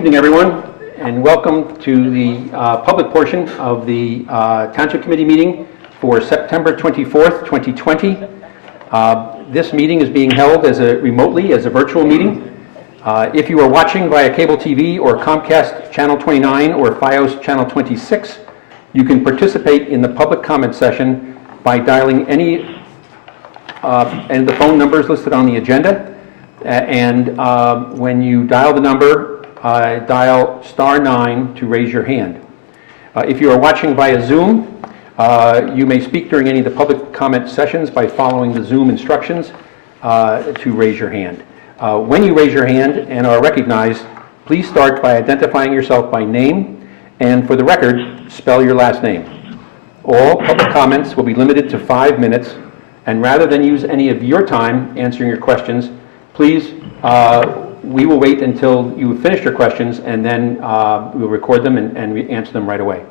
evening, everyone, and welcome to the public portion of the Township Committee meeting for September 24th, 2020. This meeting is being held remotely as a virtual meeting. If you are watching via cable TV or Comcast Channel 29 or FiOS Channel 26, you can participate in the public comment session by dialing any and the phone numbers listed on the agenda. And when you dial the number, dial *9 to raise your hand. If you are watching via Zoom, you may speak during any of the public comment sessions by following the Zoom instructions to raise your hand. When you raise your hand and are recognized, please start by identifying yourself by name, and for the record, spell your last name. All public comments will be limited to 5 minutes, and rather than use any of your time answering your questions, please, we will wait until you have finished your questions, and then we'll record them and answer them right away.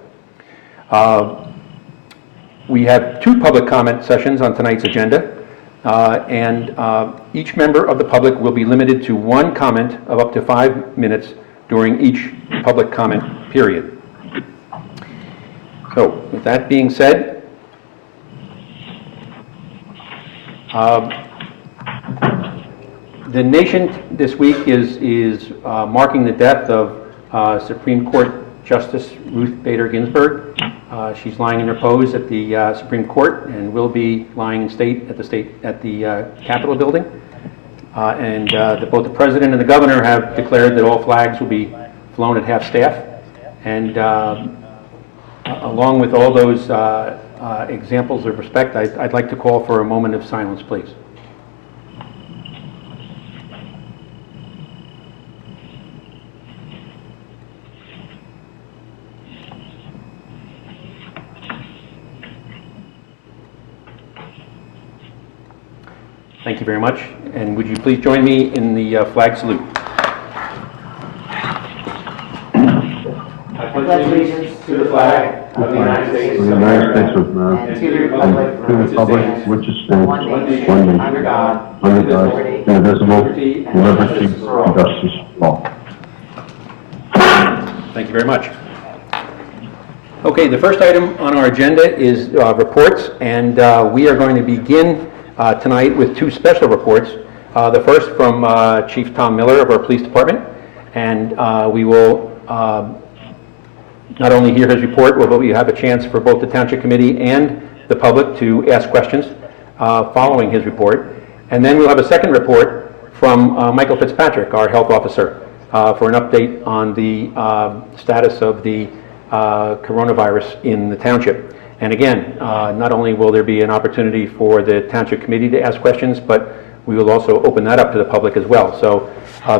We have 2 public comment sessions on tonight's agenda, and each member of the public will be limited to 1 comment of up to 5 minutes during each public comment period. So, with that being said, the nation this week is marking the death of Supreme Court Justice Ruth Bader Ginsburg. She's lying in repose at the Supreme Court and will be lying in state at the Capitol building. Both the President and the Governor have declared that all flags will be flown at half-staff. And along with all those examples of respect, I'd like to call for a moment of silence, please. Thank you very much. And would you please join me in the flag salute? I pledge allegiance to the flag of the United States of America and to the republic for which it stands, one nation, under God, indivisible, with liberty and justice for all. Thank you very much. Okay, the first item on our agenda is reports, and we are going to begin tonight with 2 special reports. The first from Chief Tom Miller of our police department, and we will not only hear his report, but we have a chance for both the Township Committee and the public to ask questions following his report. And then we'll have a second report from Michael Fitzpatrick, our health officer, for an update on the status of the coronavirus in the Township. And again, not only will there be an opportunity for the Township Committee to ask questions, but we will also open that up to the public as well. So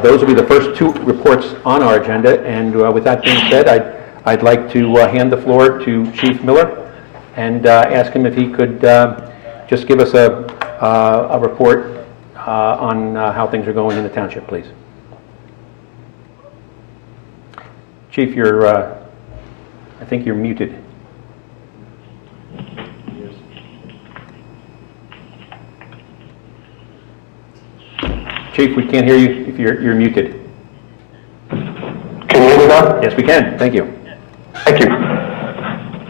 those will be the first 2 reports on our agenda. And with that being said, I'd like to hand the floor to Chief Miller and ask him if he could just give us a report on how things are going in the Township, please. Chief, I think you're muted. Chief, we can't hear you if you're muted. Can you hear me now? Yes, we can. Thank you. Thank you.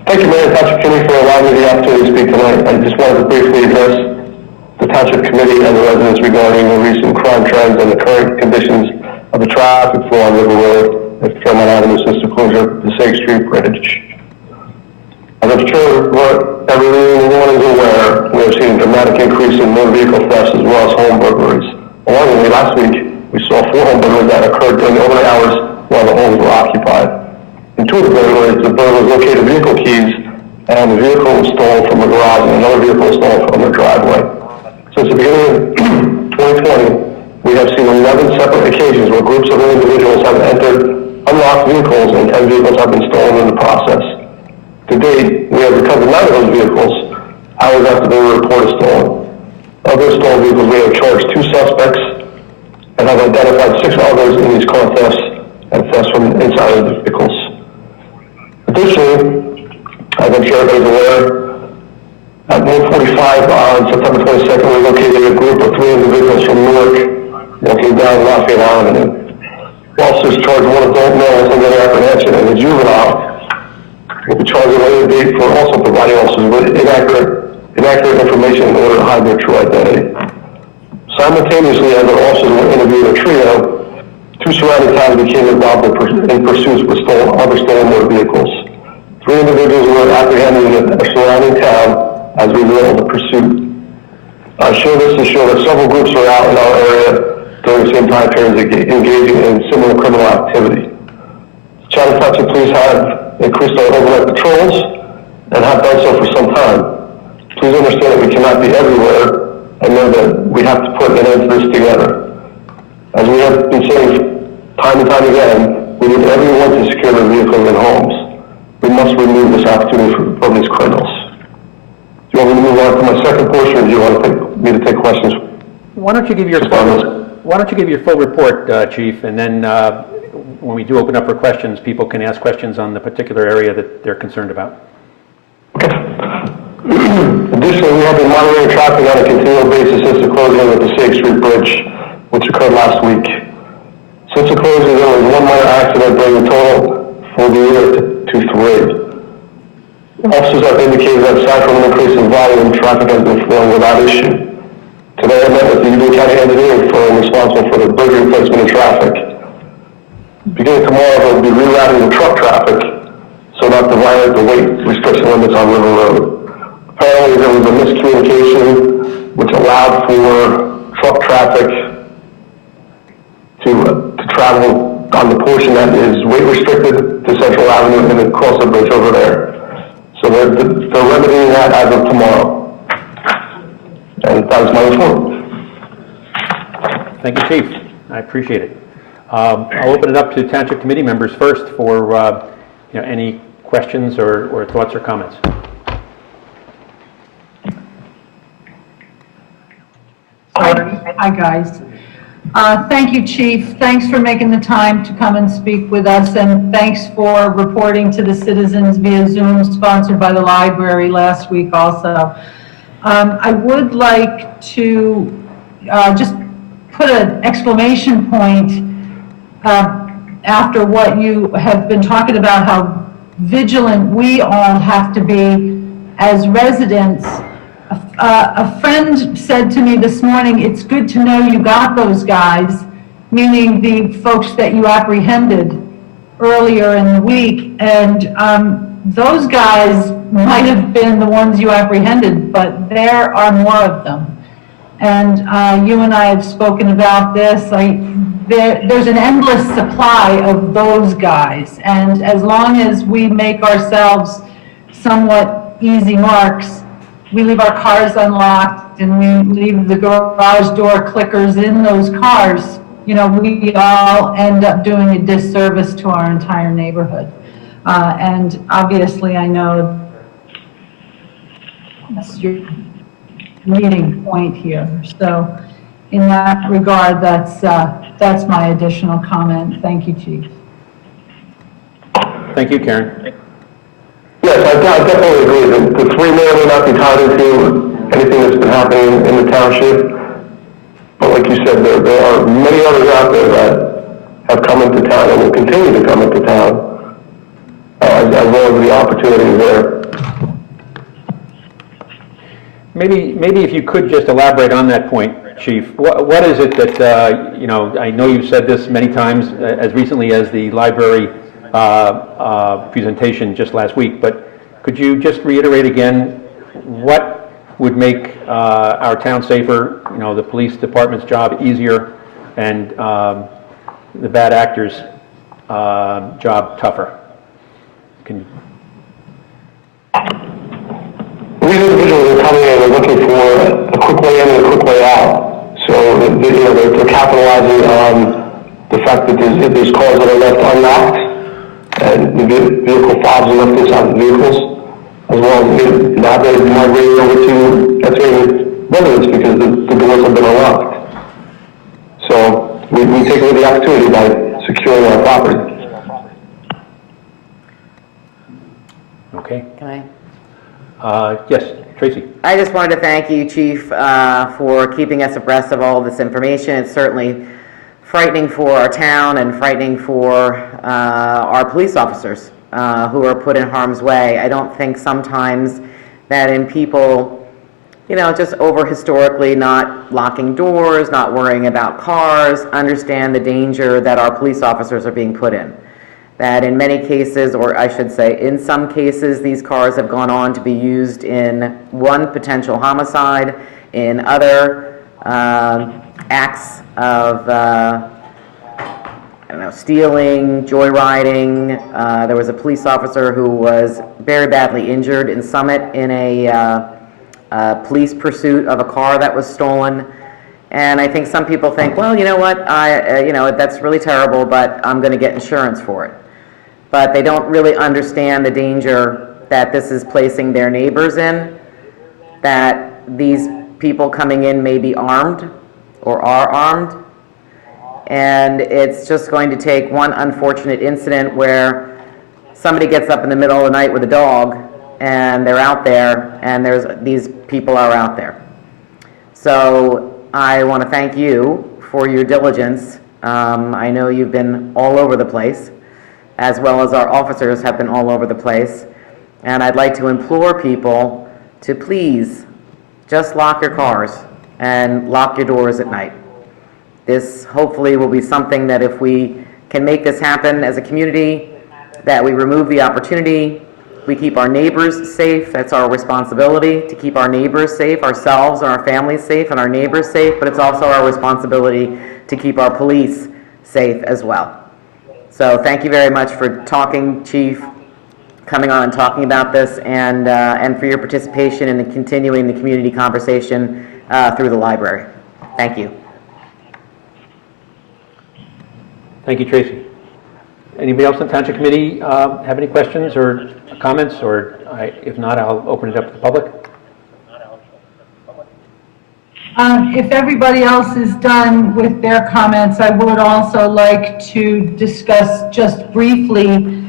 Thank you, Mayor and Township Committee, for allowing me the opportunity to speak tonight. I just wanted to briefly address the Township Committee and the residents regarding the recent crime trends and the current conditions of the traffic flow on River Road at Fairmont Avenue since the closure of the 6th Street Bridge. As I'm sure everyone is aware, we have seen a dramatic increase in motor vehicle thefts as well as home burglaries. Alarmingly, last week, we saw 4 home burglaries that occurred during the overnight hours while the homes were occupied. In 2 of the burglaries, the burglars located vehicle keys, and the vehicle was stolen from a garage and another vehicle was stolen from a driveway. Since the beginning of 2020, we have seen 11 separate occasions where groups of individuals have entered unlocked vehicles and 10 vehicles have been stolen in the process. To date, we have recovered 9 of those vehicles hours after they were reported stolen. Of those stolen vehicles, we have charged 2 suspects and have identified 6 others in these car thefts and thefts from inside of the vehicles. Additionally, as I'm sure everybody's aware, at 1:45 on September 22nd, we located a group of 3 individuals from Newark walking down Lafayette Avenue. Officers charge one adult male with under apprehension and a juvenile will be charged at a later date for also providing officers with inaccurate information in order to hide their true identity. Simultaneously, as our officers were interviewing a trio, two surrounding towns became involved in pursuits with other stolen motor vehicles. 3 individuals were apprehended in a surrounding town as a result of the pursuit. I share this to show that several groups are out in our area during the same time periods engaging in similar criminal activity. Chatham Township Police have increased our overnight patrols and have done so for some time. Please understand that we cannot be everywhere and know that we have to put an end to this together. As we have been saying time and time again, we need everyone to secure their vehicles and homes. We must remove this opportunity from these criminals. Do you want me to move on to my second portion, or do you want me to take questions? Why don't you give your full report, Chief, and then when we do open up for questions, people can ask questions on the particular area that they're concerned about. Okay. Additionally, we have been monitoring traffic on a continual basis since the closing of the 6th Street Bridge, which occurred last week. Since the closing, there was 1 minor accident, bringing the total for the year to 3. Officers have indicated that aside from an increase in volume, traffic has been flowing without issue. Today, I met with the Union County Engineering firm responsible for the bridge replacement and traffic. Beginning tomorrow, they'll be rerouting the truck traffic so not to violate the weight restriction limits on River Road. Apparently, there was a miscommunication which allowed for truck traffic to travel on the portion that is weight restricted to Central Avenue and then cross the bridge over there. So they're remedying that as of tomorrow. And that is my report. Thank you, Chief. I appreciate it. I'll open it up to Township Committee members first for any questions or thoughts or comments. Hi, guys. Thank you, Chief. Thanks for making the time to come and speak with us, and thanks for reporting to the citizens via Zoom, sponsored by the library last week also. I would like to just put an exclamation point after what you have been talking about, how vigilant we all have to be as residents. A friend said to me this morning, it's good to know you got those guys, meaning the folks that you apprehended earlier in the week. And those guys might have been the ones you apprehended, but there are more of them. And you and I have spoken about this. There's an endless supply of those guys. And as long as we make ourselves somewhat easy marks, we leave our cars unlocked and we leave the garage door clickers in those cars, we all end up doing a disservice to our entire neighborhood. And obviously I know that's your meeting point here. So in that regard, that's my additional comment. Thank you, Chief. Thank you, Karen. Yes, I definitely agree. The 3 may or may not be tied into anything that's been happening in the township. But like you said, there are many others out there that have come into town and will continue to come into town, as well as the opportunities there. Maybe if you could just elaborate on that point, Chief. What is it that, I know you've said this many times, as recently as the library presentation just last week, but could you just reiterate again what would make our town safer, the police department's job easier, and the bad actors' job tougher? These individuals are coming in and looking for a quick way in and a quick way out. So they're capitalizing on the fact that there's cars that are left unlocked, and the vehicle fobs are left inside the vehicles, as well as now they're migrating over to entering residents because the doors have been unlocked. So we take away the opportunity by securing our property. Okay. Can I? Yes, Tracy. I just wanted to thank you, Chief, for keeping us abreast of all of this information. It's certainly frightening for our town and frightening for our police officers who are put in harm's way. I don't think sometimes that in people, you know, just over historically not locking doors, not worrying about cars, understand the danger that our police officers are being put in. That in many cases, or I should say in some cases, these cars have gone on to be used in one potential homicide, in other acts of I don't know, stealing, joyriding. There was a police officer who was very badly injured in Summit in a police pursuit of a car that was stolen. And I think some people think, well, you know what, you know, that's really terrible, but I'm going to get insurance for it. But they don't really understand the danger that this is placing their neighbors in, that these people coming in may be armed or are armed. And it's just going to take one unfortunate incident where somebody gets up in the middle of the night with a dog and they're out there and these people are out there. So I want to thank you for your diligence. I know you've been all over the place, as well as our officers have been all over the place. And I'd like to implore people to please just lock your cars and lock your doors at night. This hopefully will be something that if we can make this happen as a community, that we remove the opportunity, we keep our neighbors safe. That's our responsibility, to keep our neighbors safe, ourselves and our families safe and our neighbors safe, but it's also our responsibility to keep our police safe as well. So thank you very much for talking, Chief, coming on and talking about this, and for your participation in continuing the community conversation through the library. Thank you. Thank you, Tracy. Anybody else on the Township Committee have any questions or comments? Or if not, I'll open it up to the public. If everybody else is done with their comments, I would also like to discuss just briefly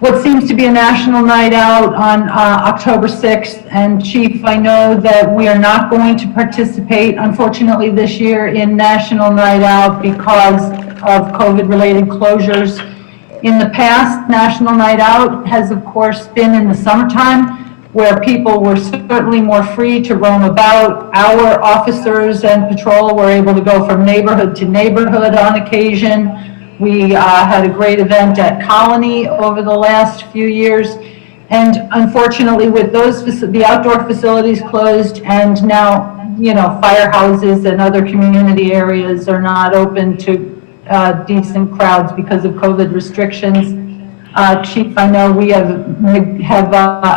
what seems to be a national night out on October 6th. And Chief, I know that we are not going to participate, unfortunately, this year in National Night Out because of COVID-related closures. In the past, National Night Out has, of course, been in the summertime, where people were certainly more free to roam about. Our officers and patrol were able to go from neighborhood to neighborhood on occasion. We had a great event at Colony over the last few years. And unfortunately, with those, the outdoor facilities closed, and now, you know, firehouses and other community areas are not open to decent crowds because of COVID restrictions. Chief, I know we have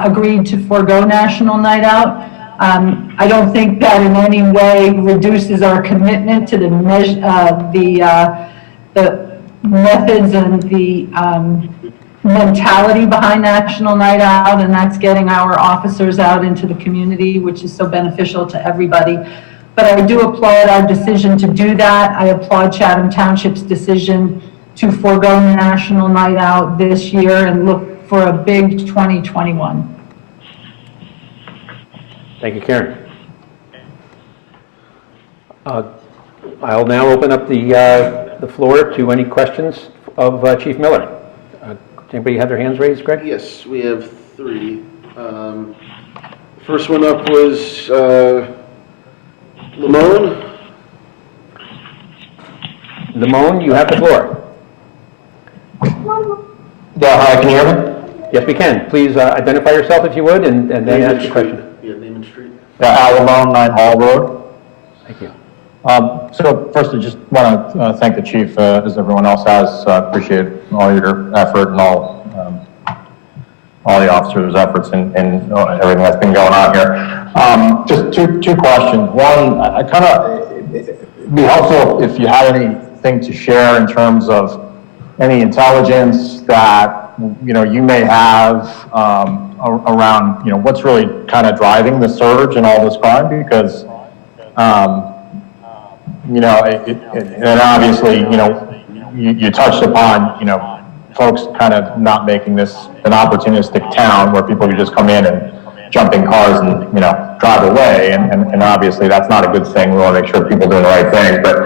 agreed to forego National Night Out. I don't think that in any way reduces our commitment to the methods and the mentality behind National Night Out, and that's getting our officers out into the community, which is so beneficial to everybody. But I do applaud our decision to do that. I applaud Chatham Township's decision to forego National Night Out this year and look for a big 2021. Thank you, Karen. I'll now open up the floor to any questions of Chief Miller. Does anybody have their hands raised, Greg? Yes, we have three. First one up was Lamone. Lamone, you have the floor. Yeah, hi, can you hear me? Yes, we can. Please identify yourself if you would, and then ask your question. Yeah, name and street. Yeah, Al Lamone, 9 Hall Road. Thank you. So first, I just want to thank the chief, as everyone else has. Appreciate all your effort and all the officers' efforts and everything that's been going on here. Just two questions. One, it'd be helpful if you had anything to share in terms of any intelligence that you may have around what's really kind of driving the surge in all this crime, because and obviously, you touched upon, folks kind of not making this an opportunistic town where people could just come in and jump in cars and, drive away. And obviously that's not a good thing. We want to make sure people are doing the right thing. But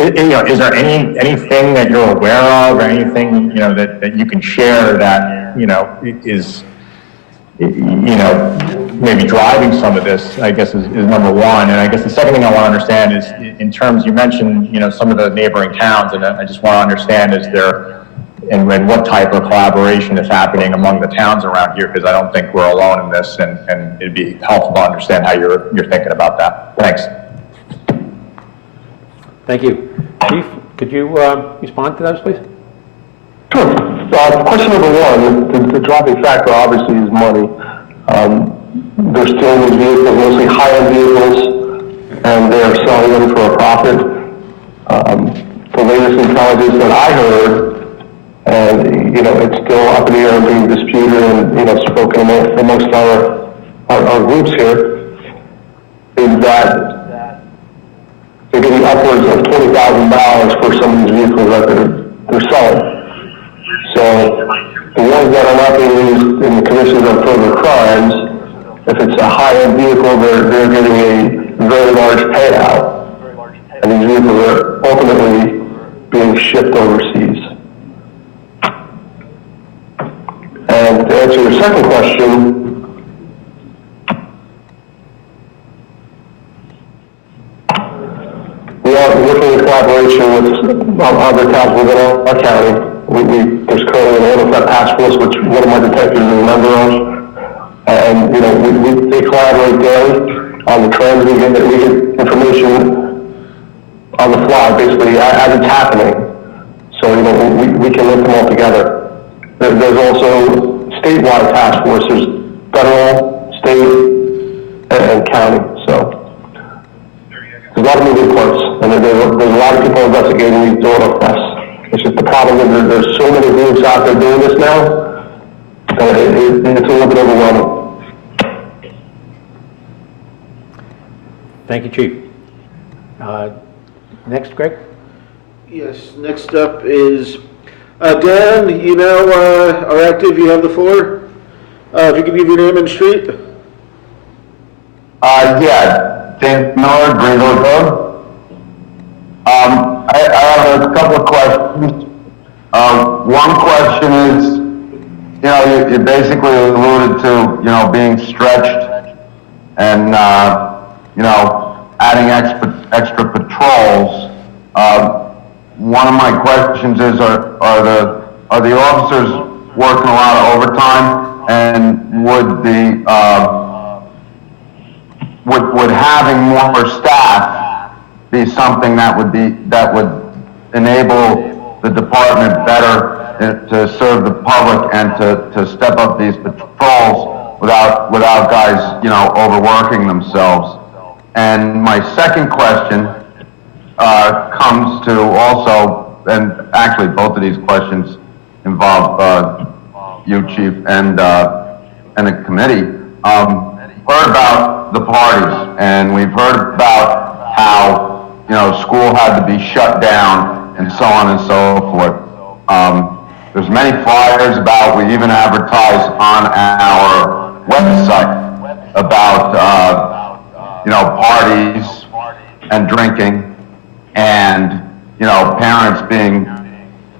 is there anything that you're aware of, or anything, that you can share that, is, maybe driving some of this, I guess, is number one. And I guess the second thing I want to understand is, in terms, you mentioned, some of the neighboring towns, and I just want to understand, is there, and what type of collaboration is happening among the towns around here, because I don't think we're alone in this, and it'd be helpful to understand how you're thinking about that. Thanks. Thank you. Chief, could you respond to those, please? Sure. Question number one, the driving factor obviously is money. They're still in these vehicles, mostly high-end vehicles, and they're selling them for a profit. The latest intelligence that I heard, and it's still up in the air being disputed and spoken amongst our groups here, is that they're getting upwards of $20,000 for some of these vehicles that they're selling. So the ones that are not being used in the commission of further crimes, if it's a high-end vehicle, they're getting a very large payout, and these vehicles are ultimately being shipped overseas. And to answer your second question, we are working in collaboration with other towns within our county. There's currently an oversight task force, which one of my detectives is a member of, and they collaborate daily on the trends. We get information on the fly, basically as it's happening. So we can link them all together. There's also statewide task forces, federal, state, and county. So there's a lot of moving parts, and there's a lot of people investigating these door thefts. It's just the problem is that there's so many groups out there doing this now that it's a little bit overwhelming. Thank you, Chief. Next, Greg? Yes, next up is Dan, you now are active, you have the floor. If you could give your name and street. Yeah, James Miller, Greenville Road. I have a couple of questions. One question is, you basically alluded to, being stretched and, adding extra patrols. One of my questions is, are the officers working a lot of overtime, and would having more staff be something that would enable the department better to serve the public and to step up these patrols without guys, overworking themselves? And my second question comes to also, and actually both of these questions involve you, Chief, and the committee. Heard about the parties, and we've heard about how school had to be shut down and so on and so forth. There's many flyers about, we even advertise on our website about parties and drinking, and parents being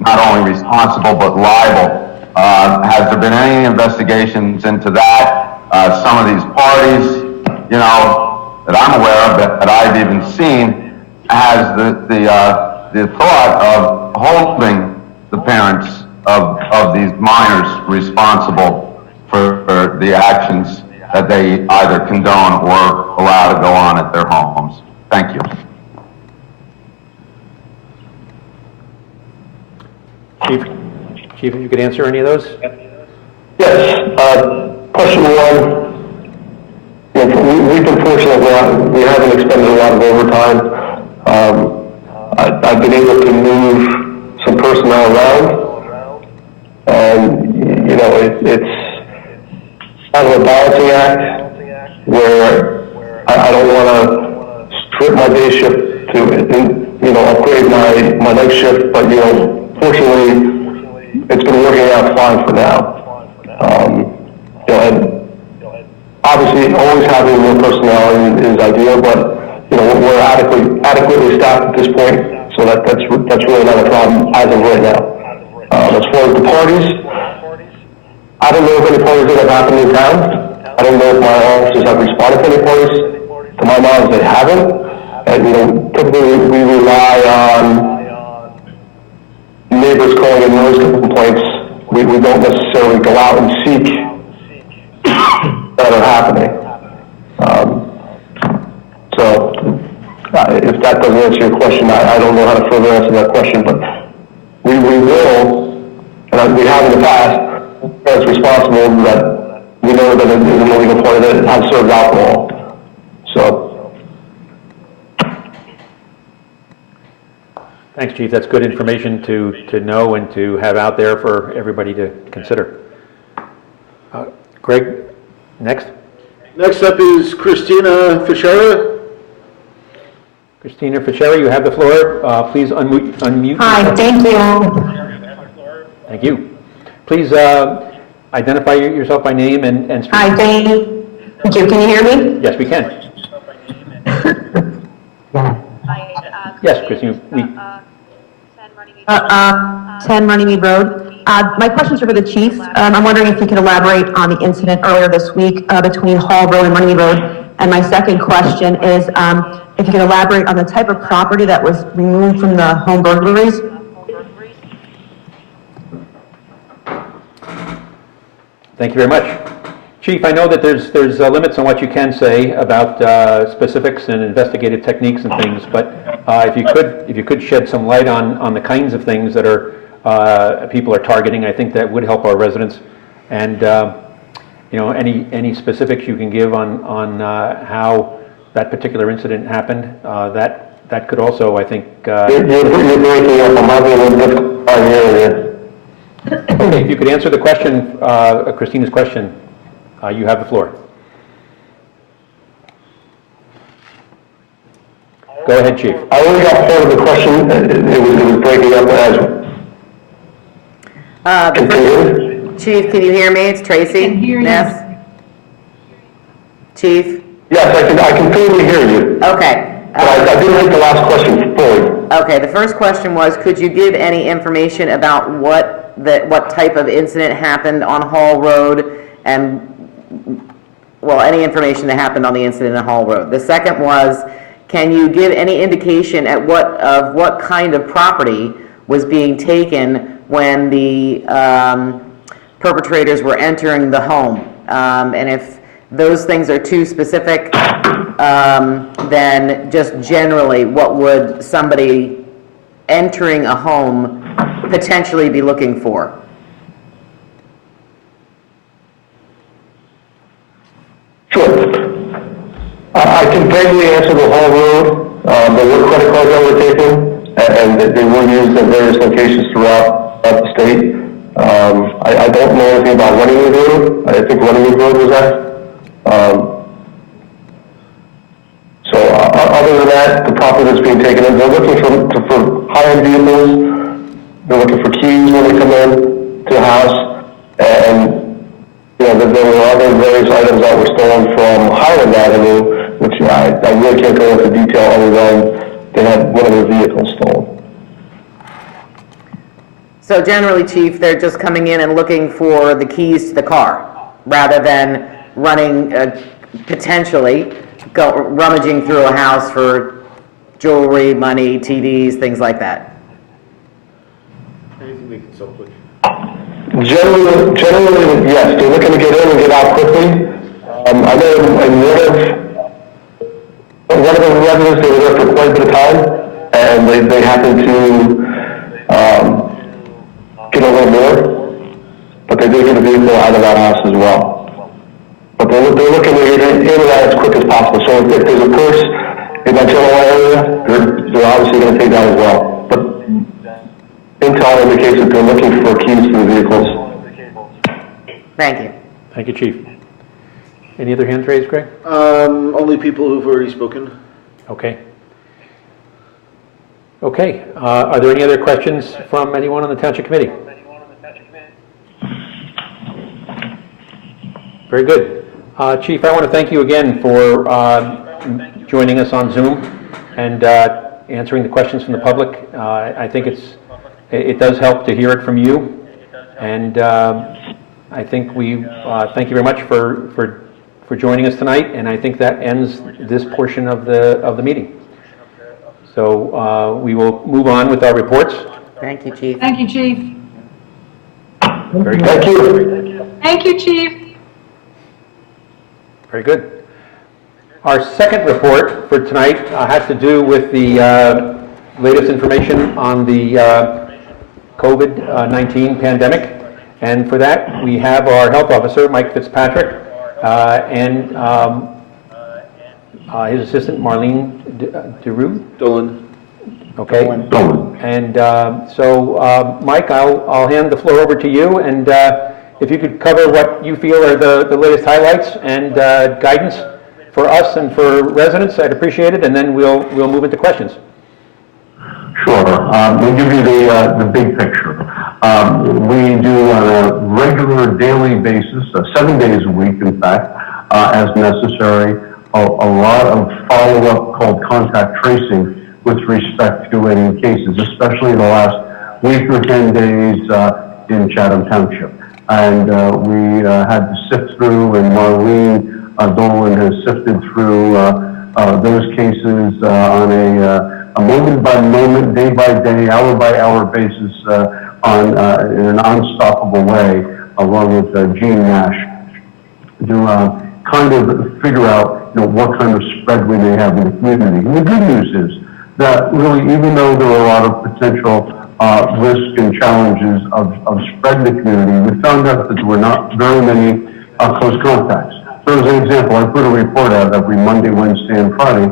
not only responsible but liable. Has there been any investigations into that? Some of these parties, that I'm aware of, that I've even seen, has the thought of holding the parents of these minors responsible for the actions that they either condone or allow to go on at their homes. Thank you. Chief, if you could answer any of those? Yes. Question one. We've been fortunate we haven't expended a lot of overtime. I've been able to move some personnel around, and it's kind of a balancing act where I don't want to strip my day shift to upgrade my night shift, but fortunately it's been working out fine for now. And obviously always having more personnel is ideal, but we're adequately staffed at this point, So that's really not a problem as of right now. As far as the parties, I don't know if any parties that have happened in town. I don't know if my officers have responded to any parties. To my knowledge, they haven't. And, typically we rely on neighbors calling in noise complaints. We don't necessarily go out and seek that are happening. So if that doesn't answer your question, I don't know how to further answer that question, but we will, and we have in the past, that's responsible that we know that it is an illegal party that has served alcohol. So. Thanks, Chief. That's good information to know and to have out there for everybody to consider. Greg, next. Next up is Christina Fischera. Christina Fischera, you have the floor. Please unmute. Hi, thank you. Thank you. Please identify yourself by name and street. Hi, thank you. Can you hear me? Yes, we can. Yes, Christina. 10 Runnymede Road. My questions are for the chief. I'm wondering if you could elaborate on the incident earlier this week between Hall Road and Runnymede Road. And my second question is if you could elaborate on the type of property that was removed from the home burglaries. Thank you very much. Chief, I know that there's limits on what you can say about specifics and investigative techniques and things, but if you could shed some light on the kinds of things that people are targeting, I think that would help our residents. And any specifics you can give on how that particular incident happened, that could also, I think. You're breaking up. I'm having a little difficult time hearing you. Okay, if you could answer the question, Christina's question, you have the floor. Go ahead, Chief. I only got part of the question. It was breaking up as. Chief, can you hear me? It's Tracy. I can hear you. Ness? Chief? Yes, I can clearly hear you. Okay. But I didn't hear the last question fully. Okay, the first question was, could you give any information about what type of incident happened on Hall Road and, well, any information that happened on the incident on Hall Road. The second was, can you give any indication of what kind of property was being taken when the perpetrators were entering the home? And if those things are too specific, then just generally, what would somebody entering a home potentially be looking for? Sure. I can vaguely answer the Hall Road. There were credit cards that were taken, and they were used in various locations throughout the state. I don't know anything about Runnymede Road. I think Runnymede Road was that. So other than that, the property that's being taken in, they're looking for high-end vehicles. They're looking for keys when they come in to the house, and there were other various items that were stolen from Highland Avenue, which I really can't go into detail other than they had one of their vehicles stolen. So generally, Chief, they're just coming in and looking for the keys to the car, rather than running, potentially, rummaging through a house for jewelry, money, TVs, things like that. Anything they can sell quick. Generally, yes, they're looking to get in and get out quickly. I know in one of the residents, they were there for quite a bit of time, and they happened to get a little more, but they did get a vehicle out of that house as well. But they're looking to get in and out as quick as possible. So if there's a purse in that general area, they're obviously going to take that as well. But intel indicates that they're looking for keys to the vehicles. Thank you. Thank you, Chief. Any other hands raised, Greg? Only people who've already spoken. Okay. Okay. Are there any other questions from anyone on the Township Committee? Very good. Chief, I want to thank you again for joining us on Zoom and answering the questions from the public. I think it does help to hear it from you, and I think we thank you very much for joining us tonight, and I think that ends this portion of the meeting. So we will move on with our reports. Thank you, Chief. Thank you, Chief. Very good. Thank you. Thank you, Chief. Very good. Our second report for tonight has to do with the latest information on the COVID-19 pandemic. And for that, we have our health officer, Mike Fitzpatrick, and his assistant, Marlene Dolan. Okay. And so, Mike, I'll hand the floor over to you, and if you could cover what you feel are the latest highlights and guidance for us and for residents, I'd appreciate it, and then we'll move into questions. Sure. We'll give you the big picture. We do on a regular daily basis, 7 days a week, in fact, as necessary, a lot of follow-up called contact tracing with respect to any cases, especially the last week or 10 days in Chatham Township. And we had to sift through, and Marlene Dolan has sifted through those cases on a moment-by-moment, day-by-day, hour-by-hour basis in an unstoppable way, along with Gene Nash, to kind of figure out what kind of spread we may have in the community. And the good news is that really, even though there are a lot of potential risks and challenges of spread in the community, we found out that there were not very many close contacts. So as an example, I put a report out every Monday, Wednesday, and Friday,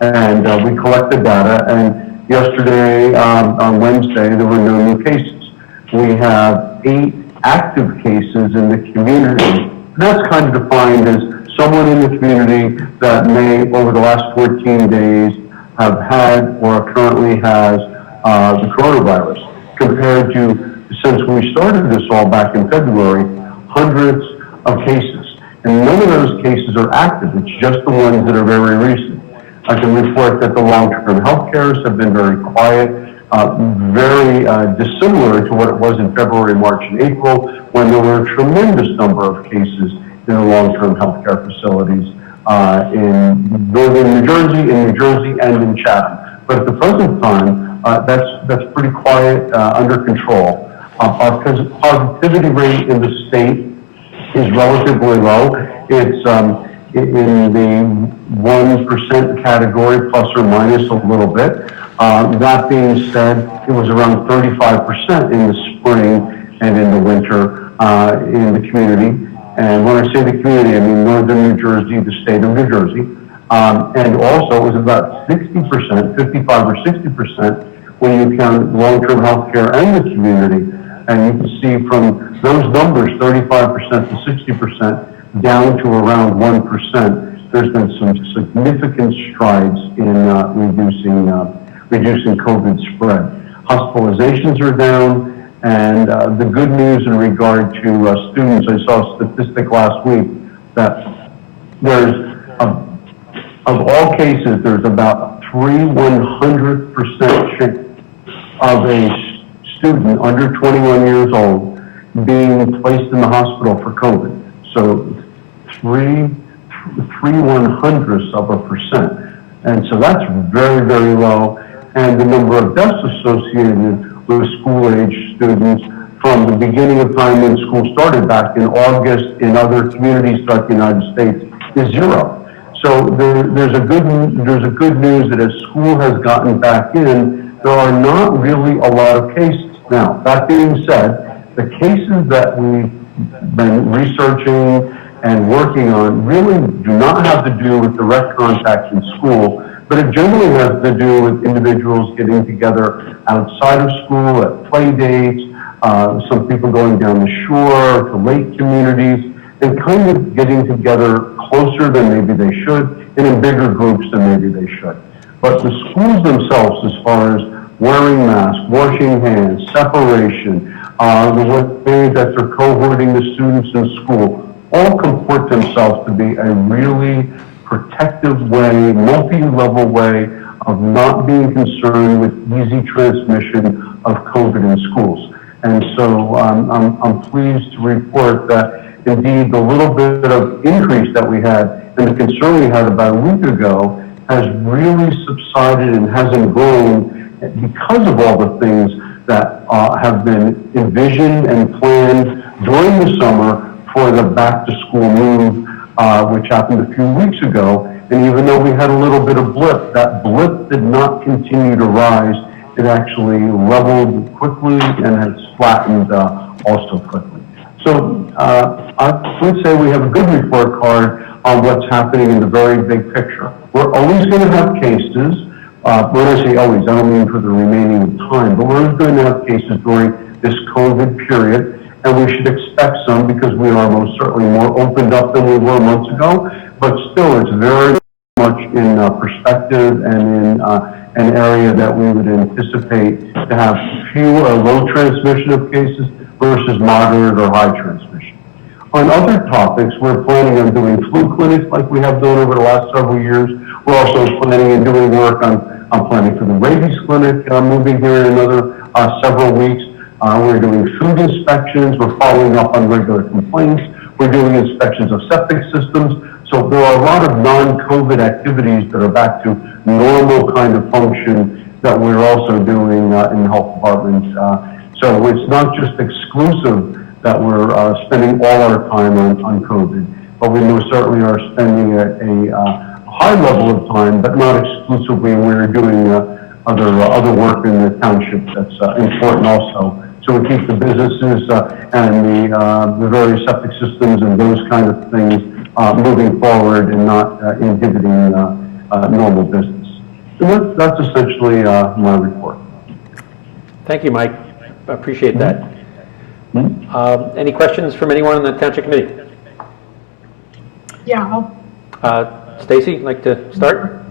and we collected data, and yesterday, on Wednesday, there were no new cases. We have 8 active cases in the community. That's kind of defined as someone in the community that may, over the last 14 days, have had or currently has the coronavirus, compared to, since we started this all back in February, hundreds of cases. And none of those cases are active. It's just the ones that are very recent. I can report that the long-term health cares have been very quiet, very dissimilar to what it was in February, March, and April, when there were a tremendous number of cases in the long-term health care facilities in northern New Jersey, and in Chatham. But at the present time, that's pretty quiet, under control. Our positivity rate in the state is relatively low. It's in the 1% category, plus or minus a little bit. That being said, it was around 35% in the spring and in the winter in the community. And when I say the community, I mean northern New Jersey, the state of New Jersey. And also it was about 60%, 55 or 60% when you count long-term health care and the community. And you can see from those numbers, 35% to 60%, down to around 1%, there's been some significant strides in reducing COVID spread. Hospitalizations are down, and the good news in regard to students, I saw a statistic last week that there's, of all cases, there's about 100% chance of a student under 21 years old being placed in the hospital for COVID. So 0.03%. And so that's very, very low. And the number of deaths associated with school-age students from the beginning of time when school started back in August in other communities throughout the United States is 0. So there's a good news that as school has gotten back in, there are not really a lot of cases. Now, that being said, the cases that we've been researching and working on really do not have to do with direct contacts in school, but it generally has to do with individuals getting together outside of school at play dates, some people going down the shore to lake communities, and kind of getting together closer than maybe they should, and in bigger groups than maybe they should. But the schools themselves, as far as wearing masks, washing hands, separation, the way that they're cohorting the students in school, all comport themselves to be a really protective way, multi-level way of not being concerned with easy transmission of COVID in schools. And so I'm pleased to report that indeed the little bit of increase that we had and the concern we had about a week ago has really subsided and hasn't grown because of all the things that have been envisioned and planned during the summer for the back-to-school move, which happened a few weeks ago. And even though we had a little bit of blip, that blip did not continue to rise. It actually leveled quickly and has flattened also quickly. So I would say we have a good report card on what's happening in the very big picture. We're always going to have cases. When I say always, I don't mean for the remaining time, but we're going to have cases during this COVID period, and we should expect some because we are most certainly more opened up than we were months ago, but still it's very much in perspective and in an area that we would anticipate to have fewer low transmission of cases versus moderate or high transmission. On other topics, we're planning on doing flu clinics like we have done over the last several years. We're also planning on doing work on planning for the rabies clinic moving here in another several weeks. We're doing food inspections. We're following up on regular complaints. We're doing inspections of septic systems. So there are a lot of non-COVID activities that are back to normal kind of function that we're also doing in the health department. So it's not just exclusive that we're spending all our time on COVID, but we most certainly are spending a high level of time, but not exclusively. We're doing other work in the township that's important also. So we keep the businesses and the various septic systems and those kind of things moving forward and not inhibiting normal business. So that's essentially my report. Thank you, Mike. I appreciate that. Any questions from anyone on the Township Committee? Yeah. Stacy, like to start?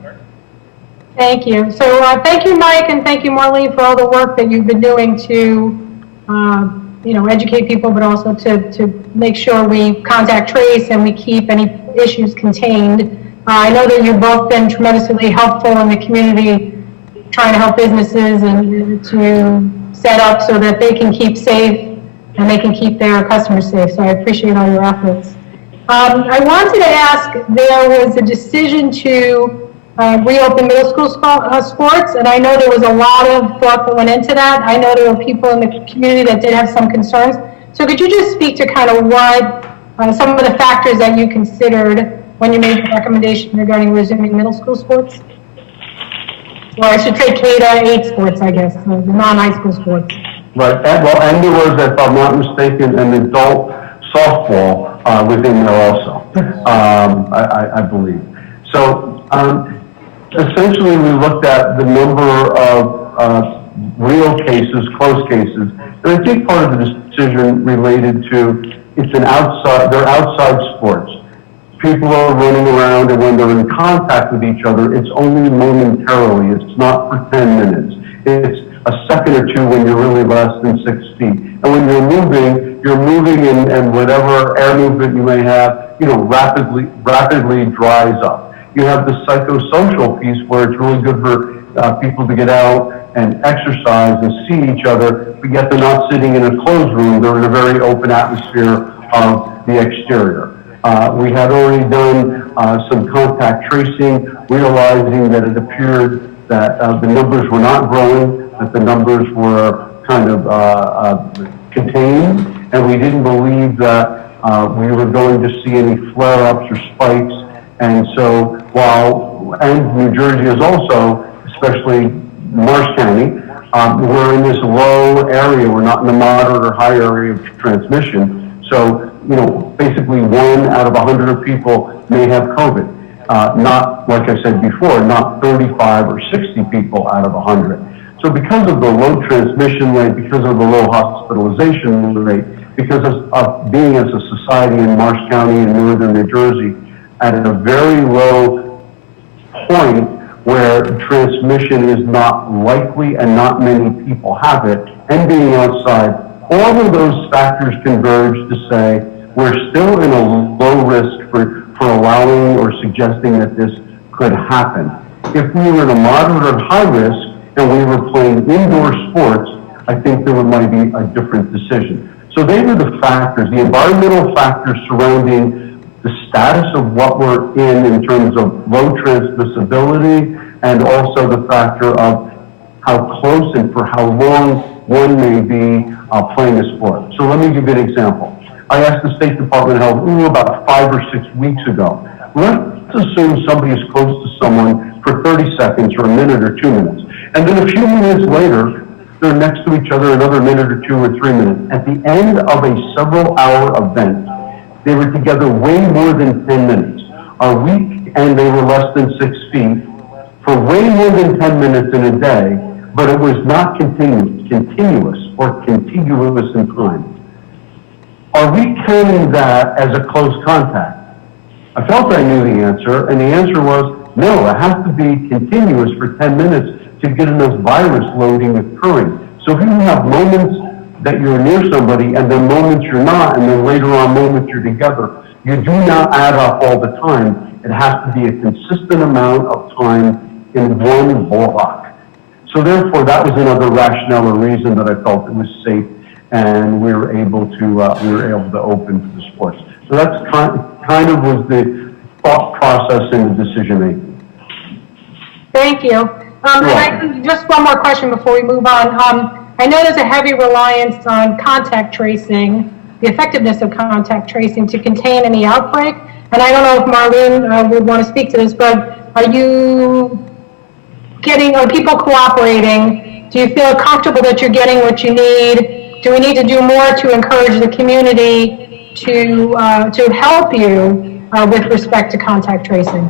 Thank you. So thank you, Mike, and thank you, Marlene, for all the work that you've been doing to, educate people, but also to make sure we contact trace and we keep any issues contained. I know that you've both been tremendously helpful in the community, trying to help businesses and to set up so that they can keep safe and they can keep their customers safe. So I appreciate all your efforts. I wanted to ask, there was a decision to reopen middle school sports, and I know there was a lot of thought that went into that. I know there were people in the community that did have some concerns. So could you just speak to kind of what some of the factors that you considered when you made the recommendation regarding resuming middle school sports? Or I should say K-8 sports, I guess, the non-high school sports. Right, and there was, if I'm not mistaken, an adult softball within there also, I believe. So essentially we looked at the number of real cases, close cases, and I think part of the decision related to they're outside sports. People are running around, and when they're in contact with each other, it's only momentarily. It's not for 10 minutes. It's a second or two when you're really less than 6 feet. And when you're moving and whatever air movement you may have, rapidly dries up. You have the psychosocial piece where it's really good for people to get out and exercise and see each other, but yet they're not sitting in a closed room. They're in a very open atmosphere of the exterior. We had already done some contact tracing, realizing that it appeared that the numbers were not growing, that the numbers were kind of contained, and we didn't believe that we were going to see any flare-ups or spikes. And so and New Jersey is also, especially Marsh County, we're in this low area. We're not in the moderate or high area of transmission. So, basically 1 out of 100 people may have COVID. Not, like I said before, not 35 or 60 people out of 100. So because of the low transmission rate, because of the low hospitalization rate, because of being as a society in Marsh County in northern New Jersey at a very low point where transmission is not likely and not many people have it, and being outside, all of those factors converge to say we're still in a low risk for allowing or suggesting that this could happen. If we were in a moderate or high risk and we were playing indoor sports, I think there might be a different decision. So they were the factors, the environmental factors surrounding the status of what we're in terms of low transmissibility, and also the factor of how close and for how long one may be playing a sport. So let me give you an example. I asked the State Department of Health about 5 or 6 weeks ago. Let's assume somebody is close to someone for 30 seconds or a minute or 2 minutes. And then a few minutes later, they're next to each other another minute or 2 or 3 minutes. At the end of a several-hour event, they were together way more than 10 minutes. And they were less than 6 feet for way more than 10 minutes in a day, but it was not continuous or contiguous in time. Are we counting that as a close contact? I felt I knew the answer, and the answer was, no, it has to be continuous for 10 minutes to get enough virus loading occurring. So if you have moments that you're near somebody, and then moments you're not, and then later on moments you're together, you do not add up all the time. It has to be a consistent amount of time in one block. So therefore, that was another rationale or reason that I felt it was safe, and we were able to open to the sports. So that's kind of was the thought process in the decision making. Thank you. Just one more question before we move on. I know there's a heavy reliance on contact tracing, the effectiveness of contact tracing to contain any outbreak. And I don't know if Marlene would want to speak to this, but are people cooperating? Do you feel comfortable that you're getting what you need? Do we need to do more to encourage the community to help you with respect to contact tracing?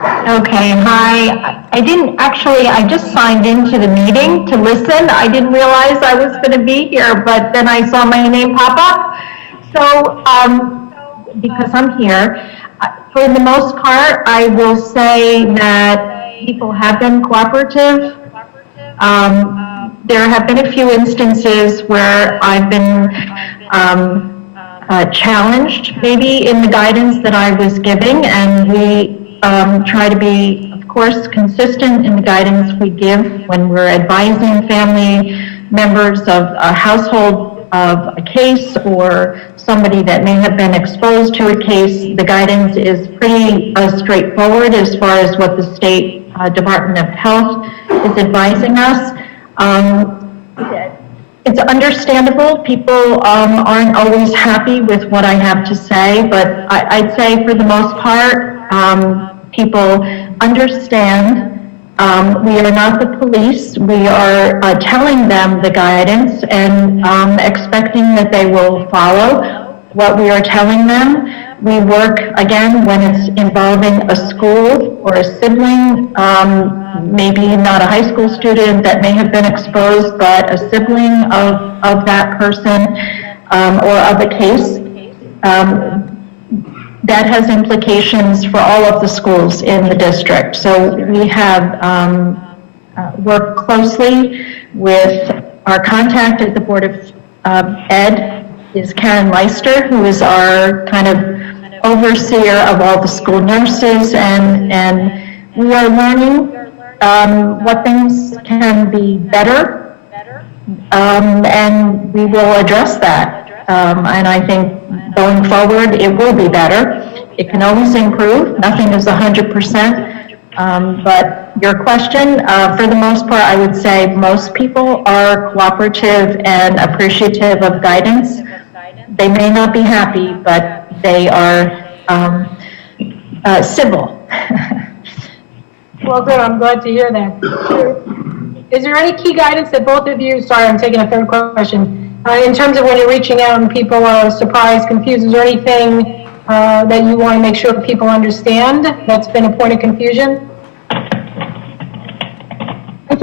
Okay, hi. I just signed into the meeting to listen. I didn't realize I was going to be here, but then I saw my name pop up. So, because I'm here, for the most part, I will say that people have been cooperative. There have been a few instances where I've been challenged maybe in the guidance that I was giving, and we try to be, of course, consistent in the guidance we give when we're advising family members of a household of a case or somebody that may have been exposed to a case. The guidance is pretty straightforward as far as what the State Department of Health is advising us. It's understandable. People aren't always happy with what I have to say, but I'd say for the most part, people understand. We are not the police. We are telling them the guidance and expecting that they will follow what we are telling them. We work, again, when it's involving a school or a sibling, maybe not a high school student that may have been exposed, but a sibling of that person or of a case. That has implications for all of the schools in the district. So we have worked closely with our contact at the Board of Ed is Karen Leister, who is our kind of overseer of all the school nurses, and we are learning what things can be better, and we will address that. And I think going forward, it will be better. It can always improve. Nothing is 100%. But your question, for the most part, I would say most people are cooperative and appreciative of guidance. They may not be happy, but they are civil. Well, good. I'm glad to hear that. Is there any key guidance that both of you, sorry, I'm taking a third question, in terms of when you're reaching out and people are surprised, confused, is there anything that you want to make sure people understand that's been a point of confusion? I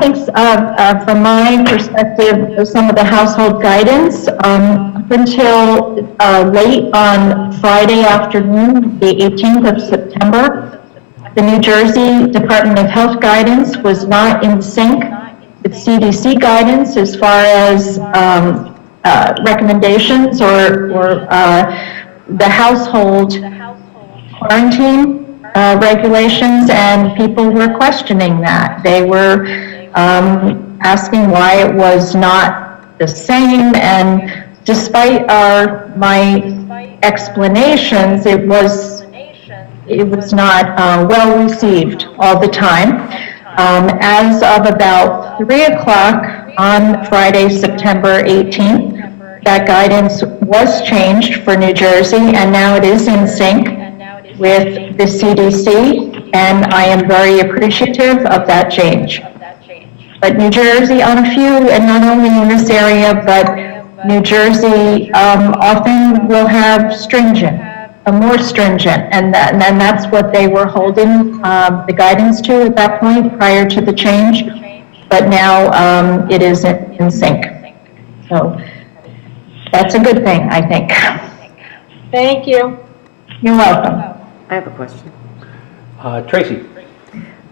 think from my perspective, some of the household guidance, up until late on Friday afternoon, the 18th of September, the New Jersey Department of Health guidance was not in sync with CDC guidance as far as recommendations or the household quarantine regulations, and people were questioning that. They were asking why it was not the same, and despite my explanations, it was not well received all the time. As of about 3 o'clock on Friday, September 18th, that guidance was changed for New Jersey, and now it is in sync with the CDC, and I am very appreciative of that change. But New Jersey on a few, and not only in this area, but New Jersey often will have more stringent, and then that's what they were holding the guidance to at that point prior to the change. But now it is in sync. So that's a good thing, I think. Thank you. You're welcome. I have a question. Tracy?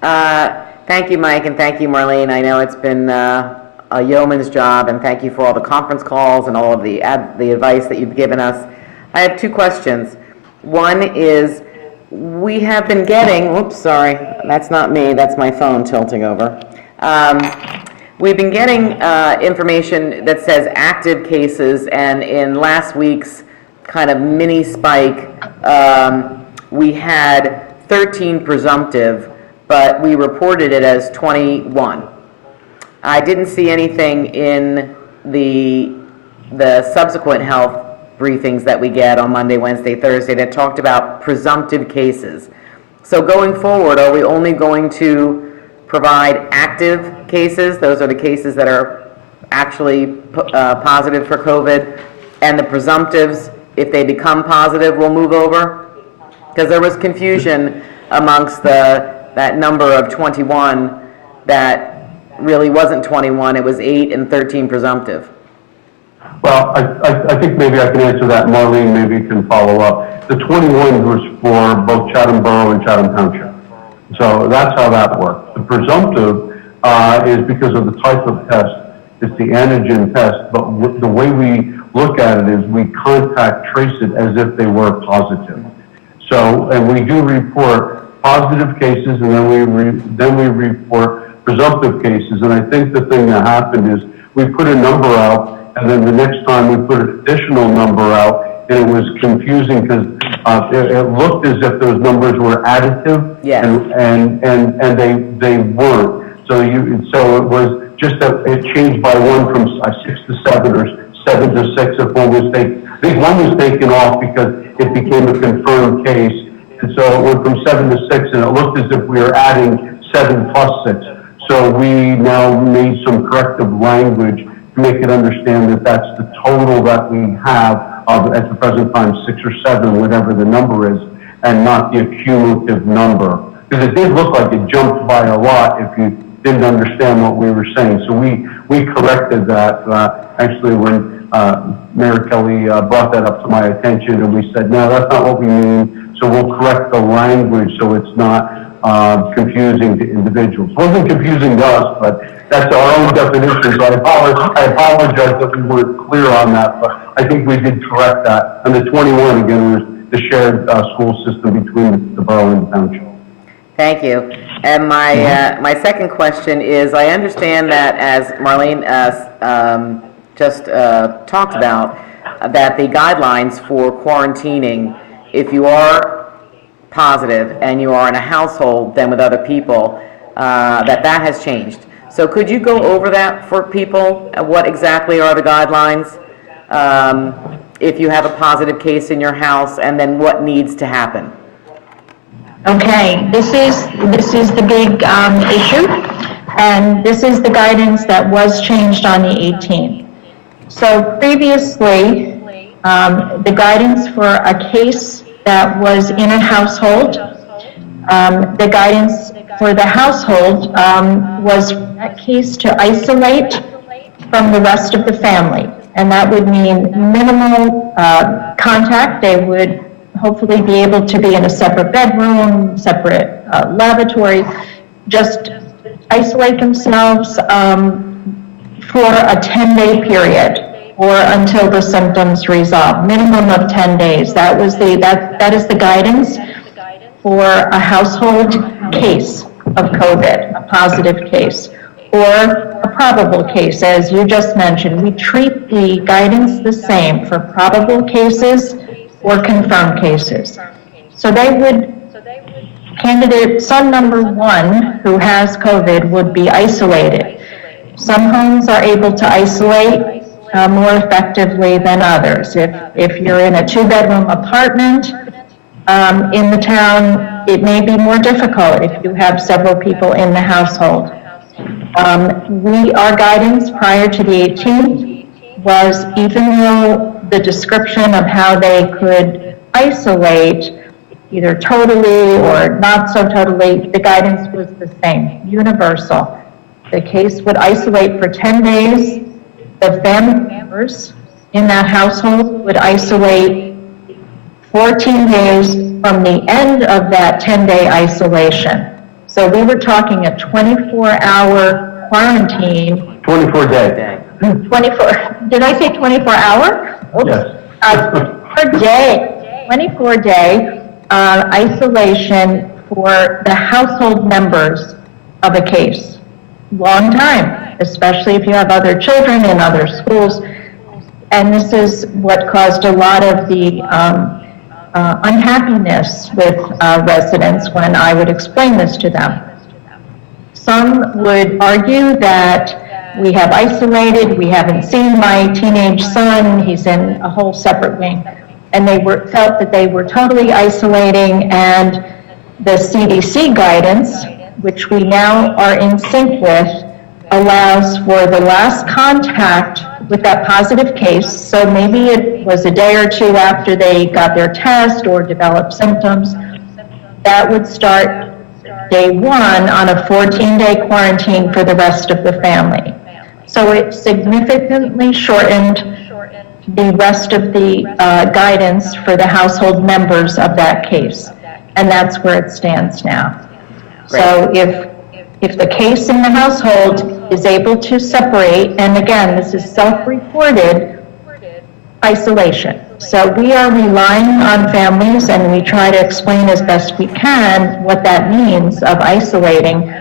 Thank you, Mike, and thank you, Marlene. I know it's been a yeoman's job, and thank you for all the conference calls and all of the advice that you've given us. I have two questions. One is, we have been getting, oops, sorry, that's not me, that's my phone tilting over. We've been getting information that says active cases, and in last week's kind of mini spike, we had 13 presumptive, but we reported it as 21. I didn't see anything in the subsequent health briefings that we get on Monday, Wednesday, Thursday that talked about presumptive cases. So going forward, are we only going to provide active cases? Those are the cases that are actually positive for COVID, and the presumptives, if they become positive, will move over? Because there was confusion amongst that number of 21 that really wasn't 21, it was 8 and 13 presumptive. Well, I think maybe I can answer that. Marlene maybe can follow up. The 21 was for both Chatham Borough and Chatham Township. So that's how that worked. The presumptive is because of the type of test. It's the antigen test, but the way we look at it is we contact trace it as if they were positive. So, and we do report positive cases, and then we report presumptive cases. And I think the thing that happened is we put a number out, and then the next time we put an additional number out, and it was confusing because it looked as if those numbers were additive, yes. and they weren't. So it was just that it changed by one from 6 to 7 or 7 to 6 if one was taken. I think one was taken off because it became a confirmed case, and so it went from 7 to 6, and it looked as if we were adding 7 plus 6. So we now made some corrective language to make it understand that that's the total that we have at the present time, 6 or 7, whatever the number is, and not the cumulative number. Because it did look like it jumped by a lot if you didn't understand what we were saying. So we corrected that actually when Mayor Kelly brought that up to my attention, and we said, no, that's not what we mean. So we'll correct the language so it's not confusing to individuals. It wasn't confusing to us, but that's our own definition, so I apologize that we weren't clear on that, but I think we did correct that. And the 21, again, was the shared school system between the borough and the township. Thank you. And my second question is, I understand that, as Marlene just talked about, that the guidelines for quarantining, if you are positive and you are in a household then with other people, that has changed. So could you go over that for people? What exactly are the guidelines if you have a positive case in your house, and then what needs to happen? Okay, this is the big issue, and this is the guidance that was changed on the 18th. So previously, the guidance for a case that was in a household, the guidance for the household was a case to isolate from the rest of the family, and that would mean minimal contact. They would hopefully be able to be in a separate bedroom, separate lavatory, just isolate themselves for a 10-day period. or until the symptoms resolve, minimum of 10 days. That is the guidance for a household case of COVID, a positive case, or a probable case, as you just mentioned. We treat the guidance the same for probable cases or confirmed cases. So candidate son number 1 who has COVID would be isolated. Some homes are able to isolate more effectively than others. If you're in a 2-bedroom apartment in the town, it may be more difficult if you have several people in the household. Our guidance prior to the 18th was, even though the description of how they could isolate, either totally or not so totally, the guidance was the same, universal. The case would isolate for 10 days. The family members in that household would isolate 14 days from the end of that 10-day isolation. So we were talking a 24-hour quarantine. 24-day. 24, did I say 24-hour? Yes. 24-day isolation for the household members of a case. Long time, especially if you have other children in other schools. And this is what caused a lot of the unhappiness with residents when I would explain this to them. Some would argue that we have isolated, we haven't seen my teenage son, he's in a whole separate wing. And they felt that they were totally isolating, and the CDC guidance, which we now are in sync with, allows for the last contact with that positive case. So maybe it was a day or two after they got their test or developed symptoms. That would start day 1 on a 14-day quarantine for the rest of the family. So it significantly shortened the rest of the guidance for the household members of that case. And that's where it stands now. So if the case in the household is able to separate, and again, this is self-reported isolation. So we are relying on families, and we try to explain as best we can what that means of isolating.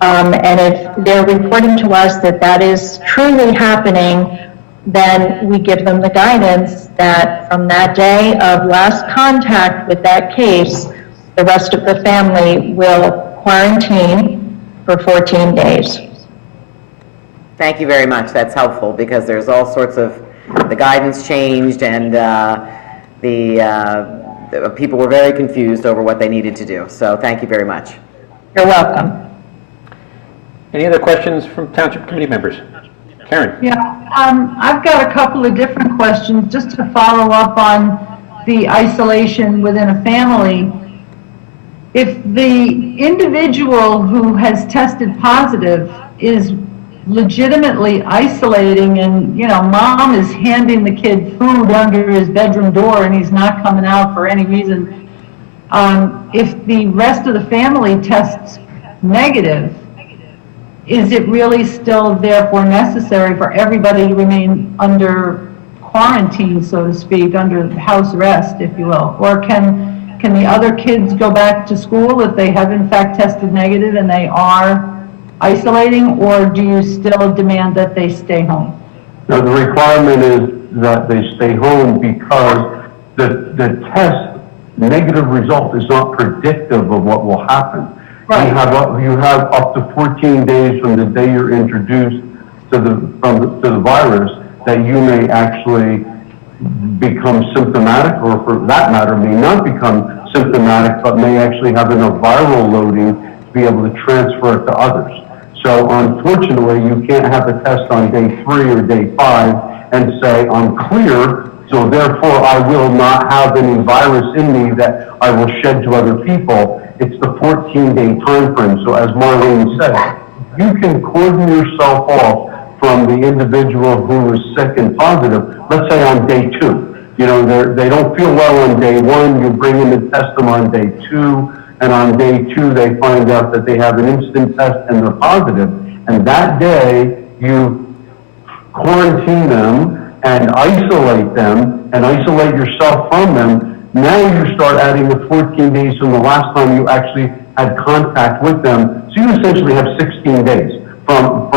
And if they're reporting to us that that is truly happening, then we give them the guidance that from that day of last contact with that case, the rest of the family will quarantine for 14 days. Thank you very much. That's helpful, because there's all sorts of, the guidance changed, and the people were very confused over what they needed to do. So thank you very much. You're welcome. Any other questions from Township Committee members? Karen? Yeah, I've got a couple of different questions just to follow up on the isolation within a family. If the individual who has tested positive is legitimately isolating, and, mom is handing the kid food under his bedroom door and he's not coming out for any reason, if the rest of the family tests negative, is it really still therefore necessary for everybody to remain under quarantine, so to speak, under house arrest, if you will? Or can the other kids go back to school if they have in fact tested negative and they are isolating, or do you still demand that they stay home? Now, the requirement is that they stay home because the test negative result is not predictive of what will happen. Right. You have up to 14 days from the day you're introduced to the virus that you may actually become symptomatic, or for that matter, may not become symptomatic, but may actually have enough viral loading to be able to transfer it to others. So unfortunately, you can't have a test on day 3 or day 5 and say, I'm clear, so therefore I will not have any virus in me that I will shed to other people. It's the 14-day time frame. So as Marlene said, you can cordon yourself off from the individual who is sick and positive, let's say on day 2. They don't feel well on day 1, you bring them and test them on day 2, and on day 2 they find out that they have an instant test and they're positive. And that day you quarantine them, and isolate them and isolate yourself from them, now you start adding the 14 days from the last time you actually had contact with them. So you essentially have 16 days from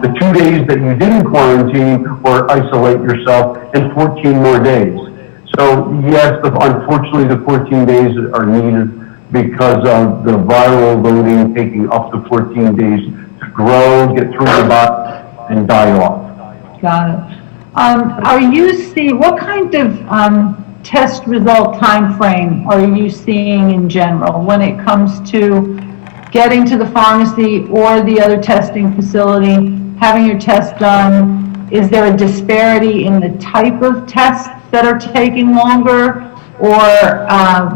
the 2 days that you didn't quarantine or isolate yourself, and 14 more days. So yes, unfortunately the 14 days are needed because of the viral loading taking up to 14 days to grow, get through the body, and die off. Got it. Are you seeing, what kind of test result time frame are you seeing in general when it comes to getting to the pharmacy or the other testing facility, having your test done? Is there a disparity in the type of tests that are taking longer, or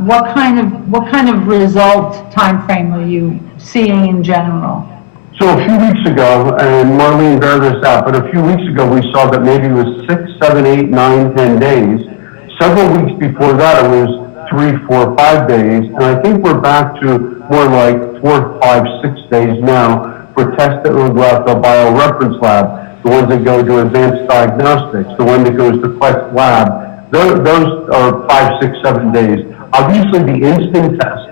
what kind of result time frame are you seeing in general? So a few weeks ago, and Marlene bear this out, but a few weeks ago we saw that maybe it was 6, 7, 8, 9, 10 days. Several weeks before that it was 3, 4, 5 days, and I think we're back to more like 4, 5, 6 days now for tests that will go out to a bioreference lab, the ones that go to advanced diagnostics, the one that goes to Quest lab. Those are 5, 6, 7 days. Obviously the instant tests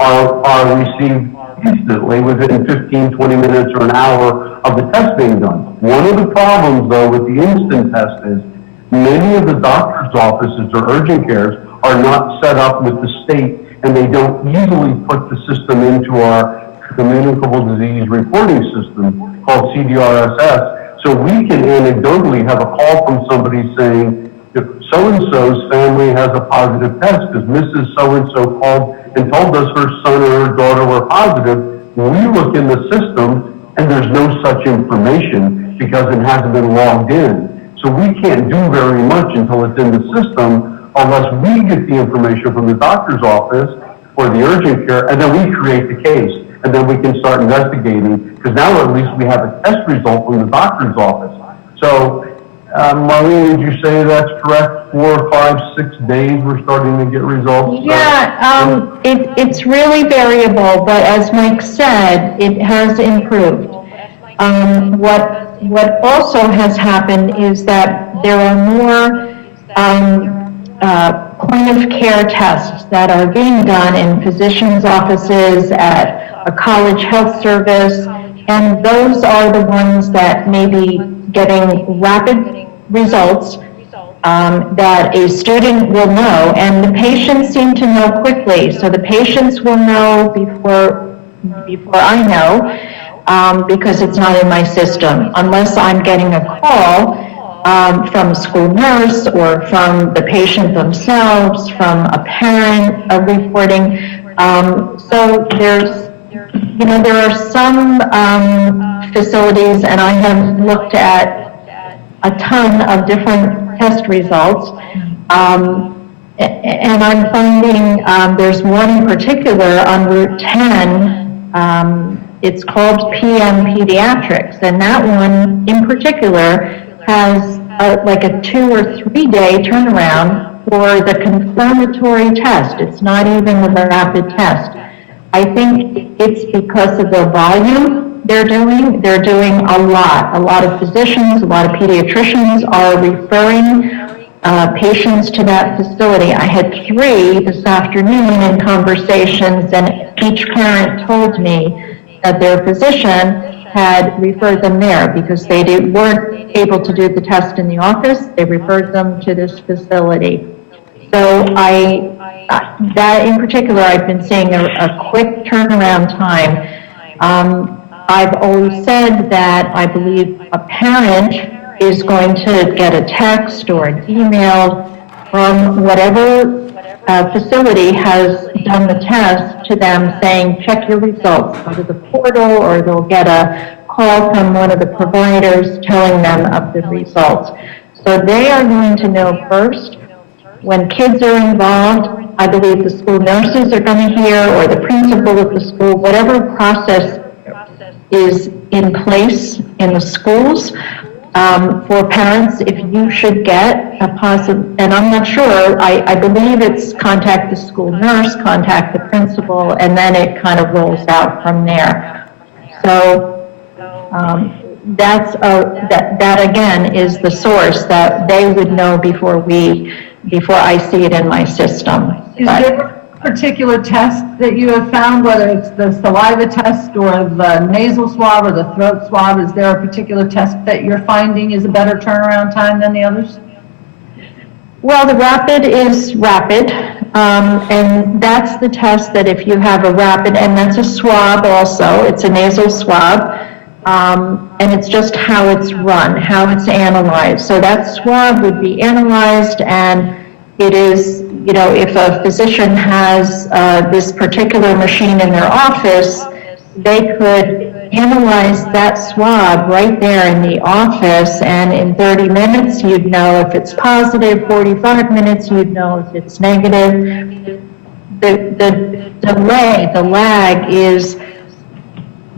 are received instantly within 15, 20 minutes or an hour of the test being done. One of the problems though with the instant test is many of the doctor's offices or urgent cares are not set up with the state, and they don't easily put the system into our communicable disease reporting system called CDRSS. So we can anecdotally have a call from somebody saying, if so-and-so's family has a positive test, because Mrs. So-and-so called and told us her son or her daughter were positive, we look in the system and there's no such information because it hasn't been logged in. So we can't do very much until it's in the system unless we get the information from the doctor's office or the urgent care, and then we create the case, and then we can start investigating, because now at least we have a test result from the doctor's office. So Marlene, would you say that's correct? 4, 5, 6 days we're starting to get results? Yeah, it's really variable, but as Mike said, it has improved. What also has happened is that there are more point of care tests that are being done in physicians' offices, at a college health service, and those are the ones that may be getting rapid results that a student will know, and the patients seem to know quickly. So the patients will know before I know, because it's not in my system, unless I'm getting a call from a school nurse or from the patient themselves, from a parent reporting. So there are some facilities, and I have looked at a ton of different test results, and I'm finding there's one in particular on Route 10. It's called PM Pediatrics, and that one in particular has like a 2 or 3 day turnaround for the confirmatory test. It's not even the rapid test. I think it's because of the volume they're doing. They're doing a lot. A lot of physicians, a lot of pediatricians are referring patients to that facility. I had 3 this afternoon in conversations, and each parent told me that their physician had referred them there because they weren't able to do the test in the office. They referred them to this facility. So that in particular, I've been seeing a quick turnaround time. I've always said that I believe a parent is going to get a text or an email from whatever facility has done the test to them saying, check your results, go to the portal, or they'll get a call from one of the providers telling them of the results. So they are going to know first. When kids are involved, I believe the school nurses are going to hear, or the principal of the school, whatever process is in place in the schools. For parents, if you should get a positive, and I'm not sure, I believe it's contact the school nurse, contact the principal, and then it kind of rolls out from there. So that again is the source that they would know before I see it in my system. Is there a particular test that you have found, whether it's the saliva test or the nasal swab or the throat swab? Is there a particular test that you're finding is a better turnaround time than the others? Well, the rapid is rapid, and that's the test that if you have a rapid, and that's a swab also, it's a nasal swab, and it's just how it's run, how it's analyzed. So that swab would be analyzed, and it is, you know, if a physician has this particular machine in their office, they could analyze that swab right there in the office, and in 30 minutes you'd know if it's positive, 45 minutes you'd know if it's negative. The delay, the lag is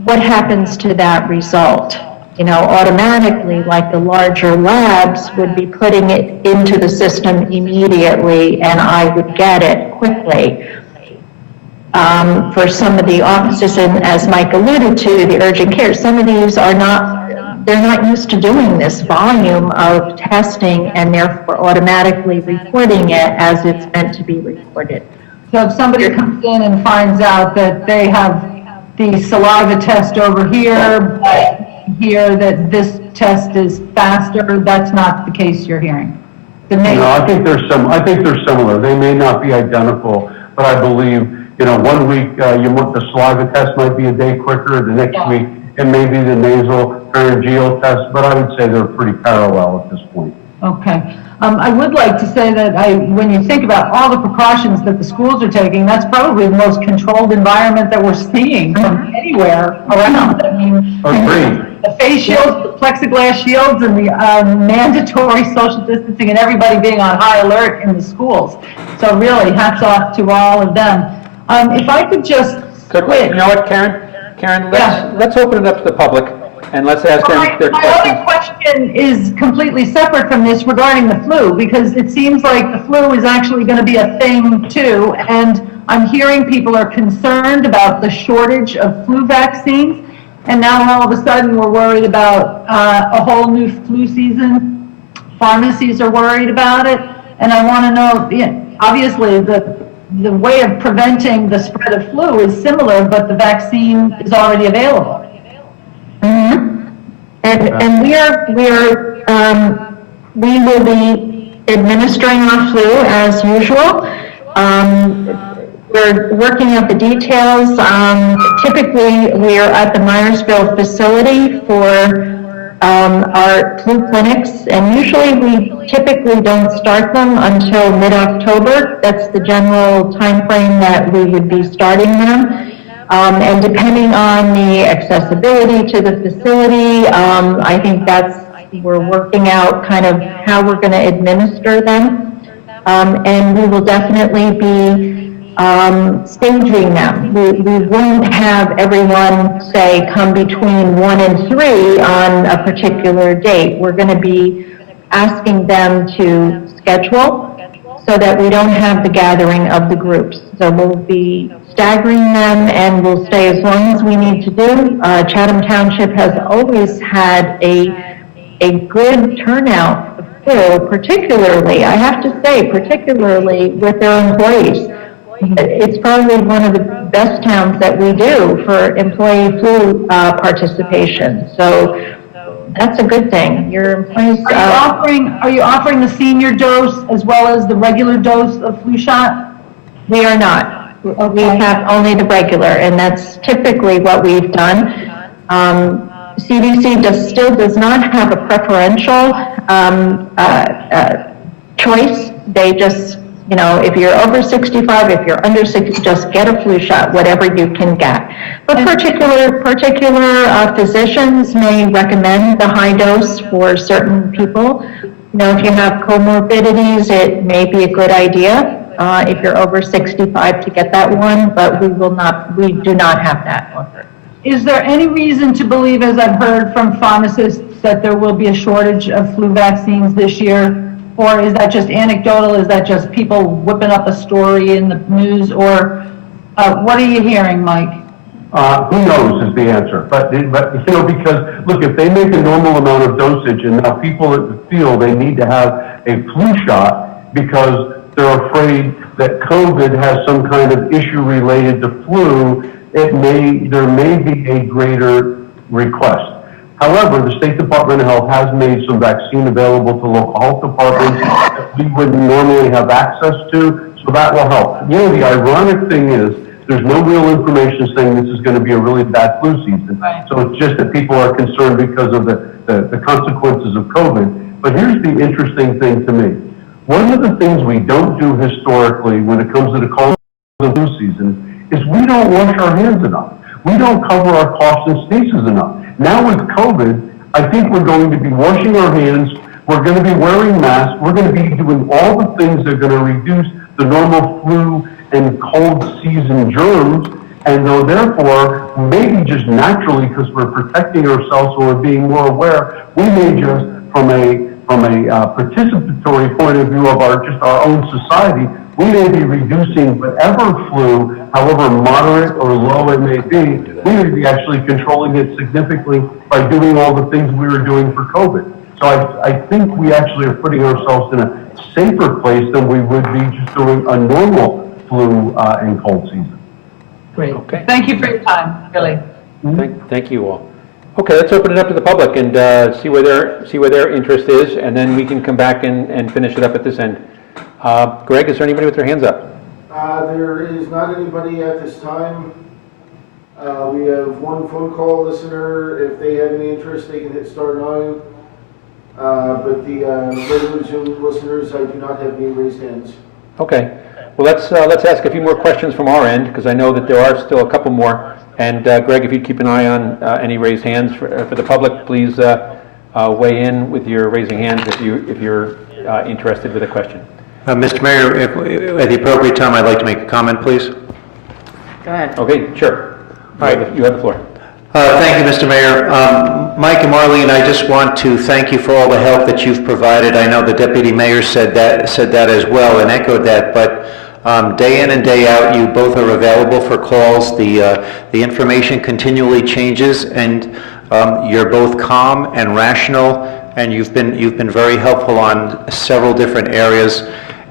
what happens to that result. You know, automatically, like the larger labs would be putting it into the system immediately, and I would get it quickly. For some of the offices, and as Mike alluded to, the urgent care, some of these are not, they're not used to doing this volume of testing and therefore automatically reporting it as it's meant to be reported. So if somebody comes in and finds out that they have the saliva test over here, but here that this test is faster, that's not the case you're hearing? No, I think they're similar. They may not be identical, but I believe, you know, 1 week the saliva test might be a day quicker. The next week it may be the nasal pharyngeal test, but I would say they're pretty parallel at this point. Okay. I would like to say that when you think about all the precautions that the schools are taking, that's probably the most controlled environment that we're seeing from anywhere around. I mean, the face shields, the plexiglass shields, and the mandatory social distancing, and everybody being on high alert in the schools. So really, hats off to all of them. If I could just You know what, Karen, let's open it up to the public, and let's ask them their My questions. other question is completely separate from this regarding the flu, because it seems like the flu is actually going to be a thing too, and I'm hearing people are concerned about the shortage of flu vaccines, and now all of a sudden we're worried about a whole new flu season. Pharmacies are worried about it, and I want to know, obviously the way of preventing the spread of flu is similar, but the vaccine is already available. Mm-hmm. And we will be administering our flu as usual. We're working out the details. Typically, we are at the Myersville facility for our flu clinics, and usually we typically don't start them until mid-October. That's the general time frame that we would be starting them. And depending on the accessibility to the facility, I think we're working out kind of how we're going to administer them. And we will definitely be staging them. We won't have everyone, say, come between 1 and 3 on a particular date. We're going to be asking them to schedule so that we don't have the gathering of the groups. So we'll be staggering them, and we'll stay as long as we need to do. Chatham Township has always had a good turnout of flu, particularly, I have to say, particularly with their employees. It's probably one of the best towns that we do for employee flu participation. So that's a good thing. Your employees... Are you offering the senior dose as well as the regular dose of flu shot? We are not. We have only the regular, and that's typically what we've done. CDC still does not have a preferential choice. They just, you know, if you're over 65, if you're under 60, just get a flu shot, whatever you can get. But particular physicians may recommend the high dose for certain people. You know, if you have comorbidities, it may be a good idea if you're over 65 to get that one, but we do not have that one. Is there any reason to believe, as I've heard from pharmacists, that there will be a shortage of flu vaccines this year? Or is that just anecdotal? Is that just people whipping up a story in the news? Or what are you hearing, Mike? Who knows is the answer. But, you know, because, look, if they make a normal amount of dosage and now people feel they need to have a flu shot because they're afraid that COVID has some kind of issue related to flu, there may be a greater request. However, the State Department of Health has made some vaccine available to local health departments that we wouldn't normally have access to, so that will help. You know, the ironic thing is, there's no real information saying this is going to be a really bad flu season. Right. So it's just that people are concerned because of the consequences of COVID. But here's the interesting thing to me. One of the things we don't do historically when it comes to the cold and flu season is we don't wash our hands enough. We don't cover our coughs and sneezes enough. Now with COVID, I think we're going to be washing our hands. We're going to be wearing masks. We're going to be doing all the things that are going to reduce the normal flu and cold season germs, and though therefore, maybe just naturally, because we're protecting ourselves or we're being more aware, we may just, from a participatory point of view of our own society, we may be reducing whatever flu, however moderate or low it may be, we may be actually controlling it significantly by doing all the things we were doing for COVID. So I think we actually are putting ourselves in a safer place than we would be just doing a normal flu and cold season. Great. Okay. Thank you for your time, really. Thank you all. Okay, let's open it up to the public and see where their interest is, and then we can come back and finish it up at this end. Greg, is there anybody with their hands up? There is not anybody at this time. We have one phone call listener. If they have any interest, they can hit *9. But the regular Zoom listeners, I do not have any raised hands. Okay. Well, let's ask a few more questions from our end, because I know that there are still a couple more. And Greg, if you'd keep an eye on any raised hands for the public, please weigh in with your raising hands if you're interested with a question. Mr. Mayor, at the appropriate time, I'd like to make a comment, please. Go ahead. Okay, sure. You have the floor. Thank you, Mr. Mayor. Mike and Marlene, I just want to thank you for all the help that you've provided. I know the Deputy Mayor said that as well and echoed that, but day in and day out, you both are available for calls. The information continually changes, and you're both calm and rational, and you've been very helpful on several different areas.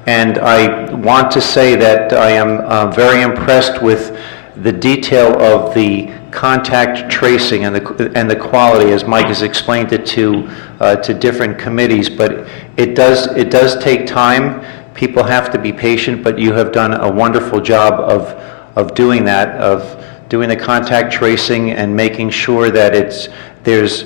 And I want to say that I am very impressed with the detail of the contact tracing and the quality, as Mike has explained it to different committees. But it does take time. People have to be patient, but you have done a wonderful job of doing that, of doing the contact tracing and making sure that there's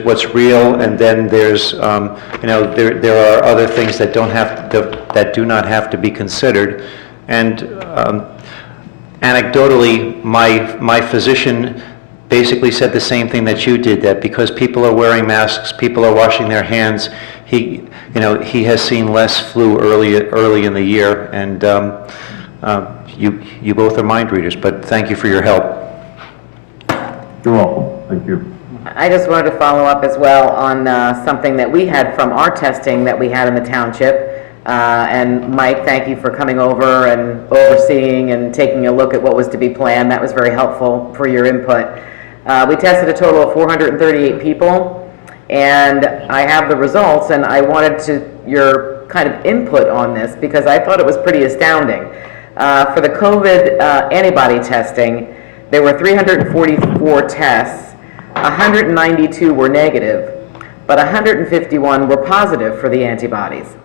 what's real, and then there's there are other things that do not have to be considered. And anecdotally, my physician basically said the same thing that you did, that because people are wearing masks, people are washing their hands, he has seen less flu early in the year, and you both are mind readers, but thank you for your help. You're welcome. Thank you. I just wanted to follow up as well on something that we had from our testing that we had in the township. And Mike, thank you for coming over and overseeing and taking a look at what was to be planned. That was very helpful for your input. We tested a total of 438 people, and I have the results, and I wanted your kind of input on this because I thought it was pretty astounding. For the COVID antibody testing, there were 344 tests, 192 were negative, but 151 were positive for the antibodies.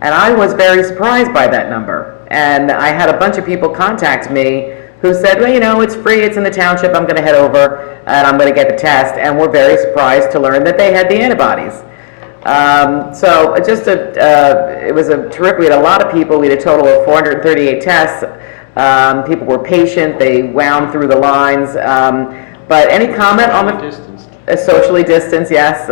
And I was very surprised by that number. And I had a bunch of people contact me who said, well, it's free, it's in the township, I'm going to head over and I'm going to get the test. And were very surprised to learn that they had the antibodies. So it was a terrific, we had a lot of people, we had a total of 438 tests. People were patient, they wound through the lines. But any comment on the socially distanced, yes,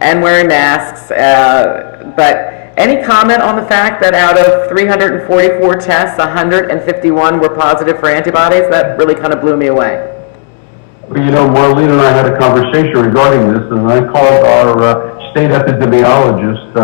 and wearing masks. But any comment on the fact that out of 344 tests, 151 were positive for antibodies? That really kind of blew me away. Marlene and I had a conversation regarding this, and I called our state epidemiologist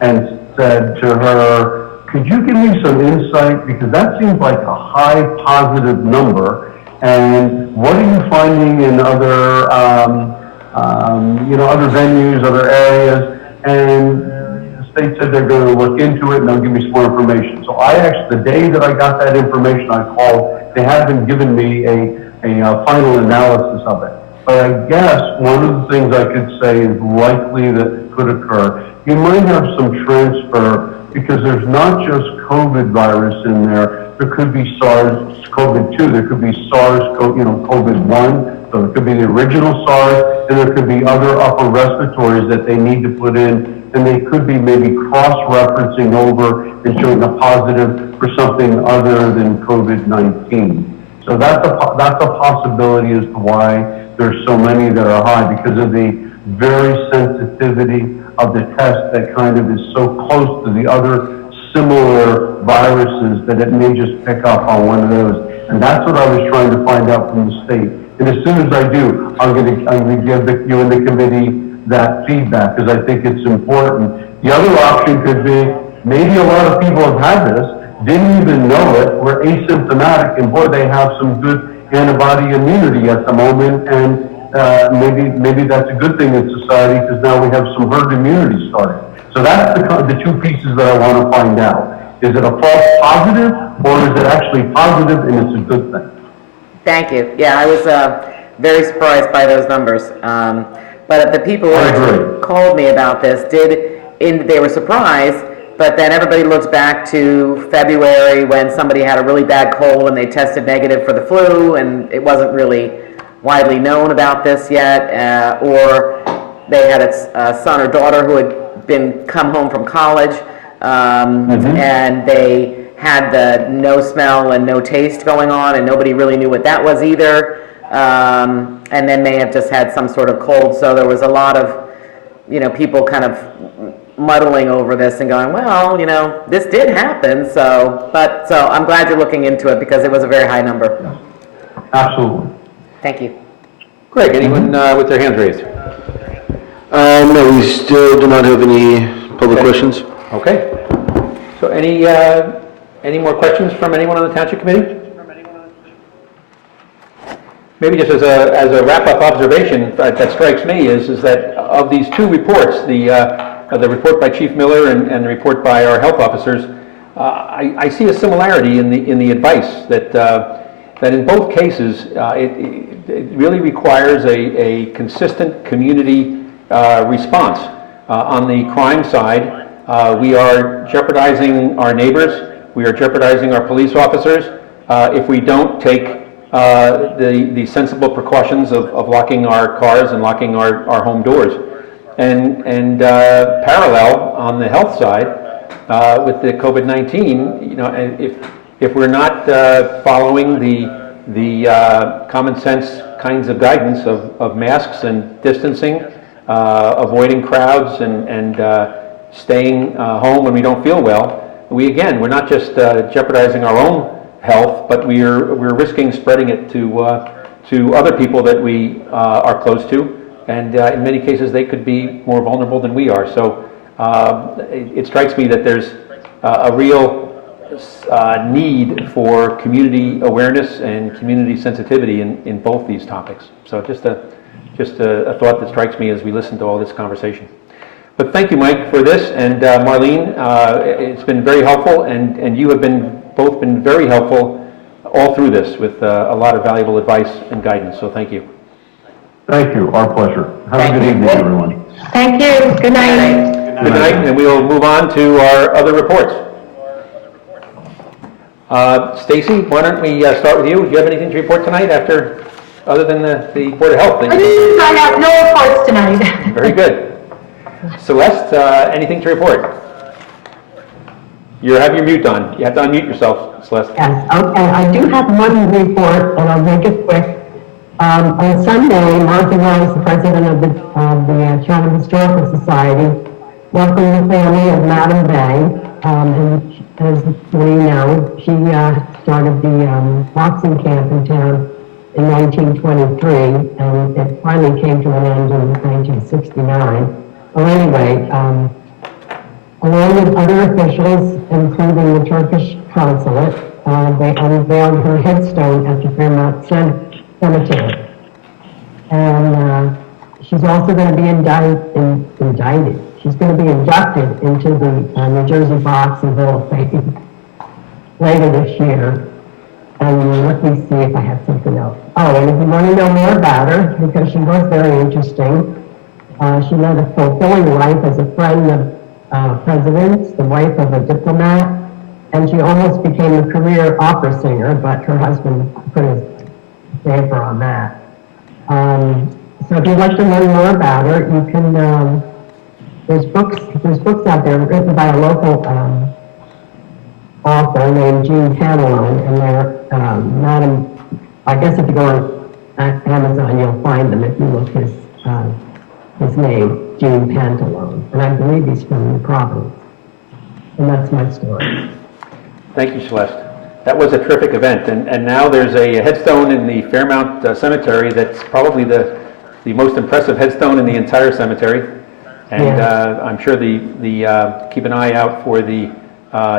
and said to her, could you give me some insight? Because that seems like a high positive number. And what are you finding in other, other venues, other areas? And the state said they're going to look into it and they'll give me some more information. So the day that I got that information, I called. They haven't given me a final analysis of it. But I guess one of the things I could say is likely that could occur. You might have some transfer because there's not just COVID virus in there. There could be SARS-CoV-2. There could be COVID-1. So it could be the original SARS, and there could be other upper respiratories that they need to put in, and they could be maybe cross-referencing over and showing a positive for something other than COVID-19. So that's a possibility as to why there's so many that are high, because of the very sensitivity of the test that kind of is so close to the other similar viruses that it may just pick up on one of those. And that's what I was trying to find out from the state. And as soon as I do, I'm going to give you and the committee that feedback, because I think it's important. The other option could be, maybe a lot of people have had this, didn't even know it, were asymptomatic, and boy, they have some good antibody immunity at the moment, and maybe that's a good thing in society, because now we have some herd immunity started. So that's the two pieces that I want to find out. Is it a false positive, or is it actually positive and it's a good thing? Thank you. Yeah, I was very surprised by those numbers. But the people who called me about this they were surprised, but then everybody looks back to February when somebody had a really bad cold and they tested negative for the flu, and it wasn't really widely known about this yet, or they had a son or daughter who had come home from college, and they had the no smell and no taste going on, and nobody really knew what that was either, and then may have just had some sort of cold. So there was a lot of, people kind of muddling over this and going, well, this did happen. So I'm glad you're looking into it, because it was a very high number. Absolutely. Thank you. Greg, anyone with their hands raised? No, we still do not have any public questions. Okay. So any more questions from anyone on the Township Committee? Maybe just as a wrap-up observation that strikes me is that of these two reports, the report by Chief Miller and the report by our health officers, I see a similarity in the advice that in both cases it really requires a consistent community response. On the crime side, we are jeopardizing our neighbors. We are jeopardizing our police officers if we don't take the sensible precautions of locking our cars and locking our home doors. And parallel on the health side with the COVID-19, if we're not following the common sense kinds of guidance of masks and distancing, avoiding crowds and staying home when we don't feel well, we're not just jeopardizing our own health, but we're risking spreading it to other people that we are close to, and in many cases they could be more vulnerable than we are. So it strikes me that there's a real need for community awareness and community sensitivity in both these topics. So just a thought that strikes me as we listen to all this conversation. But thank you, Mike, for this, and Marlene, it's been very helpful, and you have both been very helpful all through this with a lot of valuable advice and guidance, so thank you. Thank you. Our pleasure. Have a good evening, everyone. Thank you. Good night. Good night, and we will move on to our other reports. Stacy, why don't we start with you? Do you have anything to report tonight other than the Board of Health? I have no reports tonight. Very good. Celeste, anything to report? You have your mute on. You have to unmute yourself, Celeste. Yes, okay. I do have one report, and I'll make it quick. On Sunday, Martha Wells, the president of the Chatham Historical Society, welcomed the family of Madam Bay. And as we know, she started the boxing camp in town in 1923, and it finally came to an end in 1969. Well, anyway, along with other officials, including the Turkish consulate, they unveiled her headstone at the Fairmount Cemetery. And she's also going to be indicted. She's going to be inducted into the New Jersey Boxing Hall of Fame later this year. And let me see if I have something else. Oh, and if you want to know more about her, because she was very interesting, she led a fulfilling life as a friend of presidents, the wife of a diplomat, and she almost became a career opera singer, but her husband put his favor on that. So if you'd like to learn more about her, you can, there's books out there written by a local author named Jean Pantalone, and they're I guess if you go on Amazon, you'll find them if you look his name, Jean Pantalone, and I believe he's from New Providence. And that's my story. Thank you, Celeste. That was a terrific event, and now there's a headstone in the Fairmount Cemetery that's probably the most impressive headstone in the entire cemetery. And I'm sure keep an eye out for the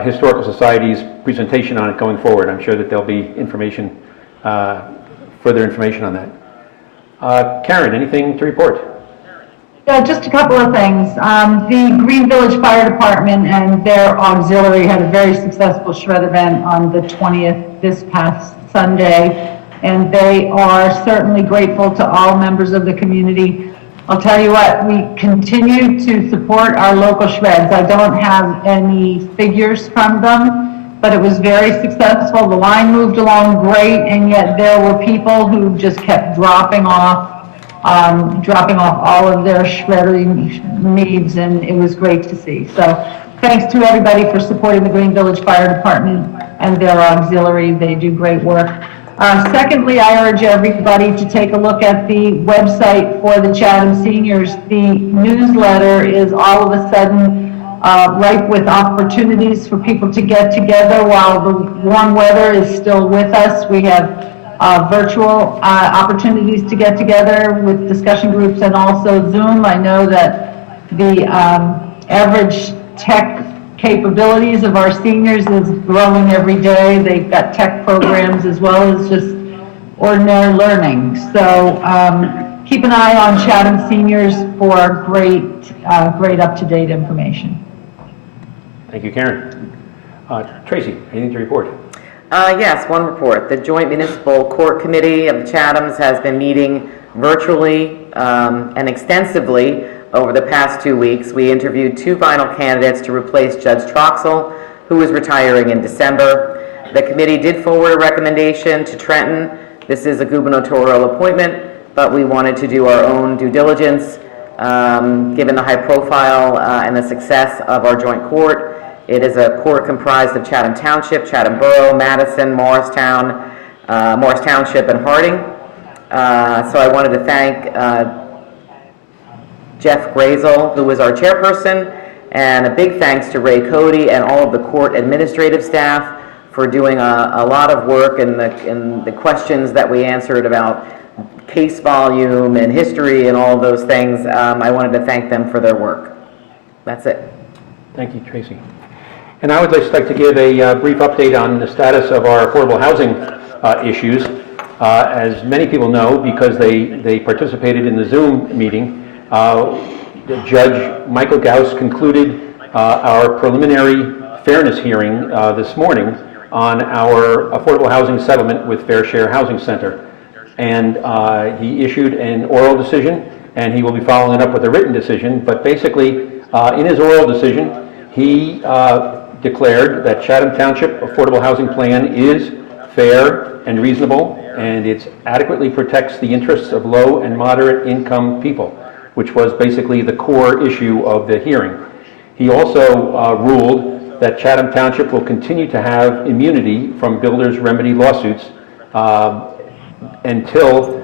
Historical Society's presentation on it going forward. I'm sure that there'll be information, further information on that. Karen, anything to report? Yeah, just a couple of things. The Green Village Fire Department and their auxiliary had a very successful shred event on the 20th, this past Sunday, and they are certainly grateful to all members of the community. I'll tell you what, we continue to support our local shreds. I don't have any figures from them, but it was very successful. The line moved along great, and yet there were people who just kept dropping off all of their shredding needs, and it was great to see. So thanks to everybody for supporting the Green Village Fire Department and their auxiliary. They do great work. Secondly, I urge everybody to take a look at the website for the Chatham Seniors. The newsletter is all of a sudden ripe with opportunities for people to get together while the warm weather is still with us. We have virtual opportunities to get together with discussion groups and also Zoom. I know that the average tech capabilities of our seniors is growing every day. They've got tech programs as well as just ordinary learning. So keep an eye on Chatham Seniors for great up-to-date information. Thank you, Karen. Tracy, anything to report? Yes, one report. The Joint Municipal Court Committee of the Chathams has been meeting virtually and extensively over the past 2 weeks. We interviewed 2 final candidates to replace Judge Troxel, who is retiring in December. The committee did forward a recommendation to Trenton. This is a gubernatorial appointment, but we wanted to do our own due diligence, given the high profile and the success of our joint court. It is a court comprised of Chatham Township, Chatham Borough, Madison, Morristown, Morris Township, and Harding. So I wanted to thank Jeff Grazel, who was our chairperson, and a big thanks to Ray Cody and all of the court administrative staff for doing a lot of work in the questions that we answered about case volume and history and all of those things. I wanted to thank them for their work. That's it. Thank you, Tracy. And I would just like to give a brief update on the status of our affordable housing issues. As many people know, because they participated in the Zoom meeting, Judge Michael Gauss concluded our preliminary fairness hearing this morning on our affordable housing settlement with Fair Share Housing Center. And he issued an oral decision, and he will be following it up with a written decision. But basically, in his oral decision, he declared that Chatham Township Affordable Housing Plan is fair and reasonable, and it adequately protects the interests of low and moderate income people, which was basically the core issue of the hearing. He also ruled that Chatham Township will continue to have immunity from builders' remedy lawsuits until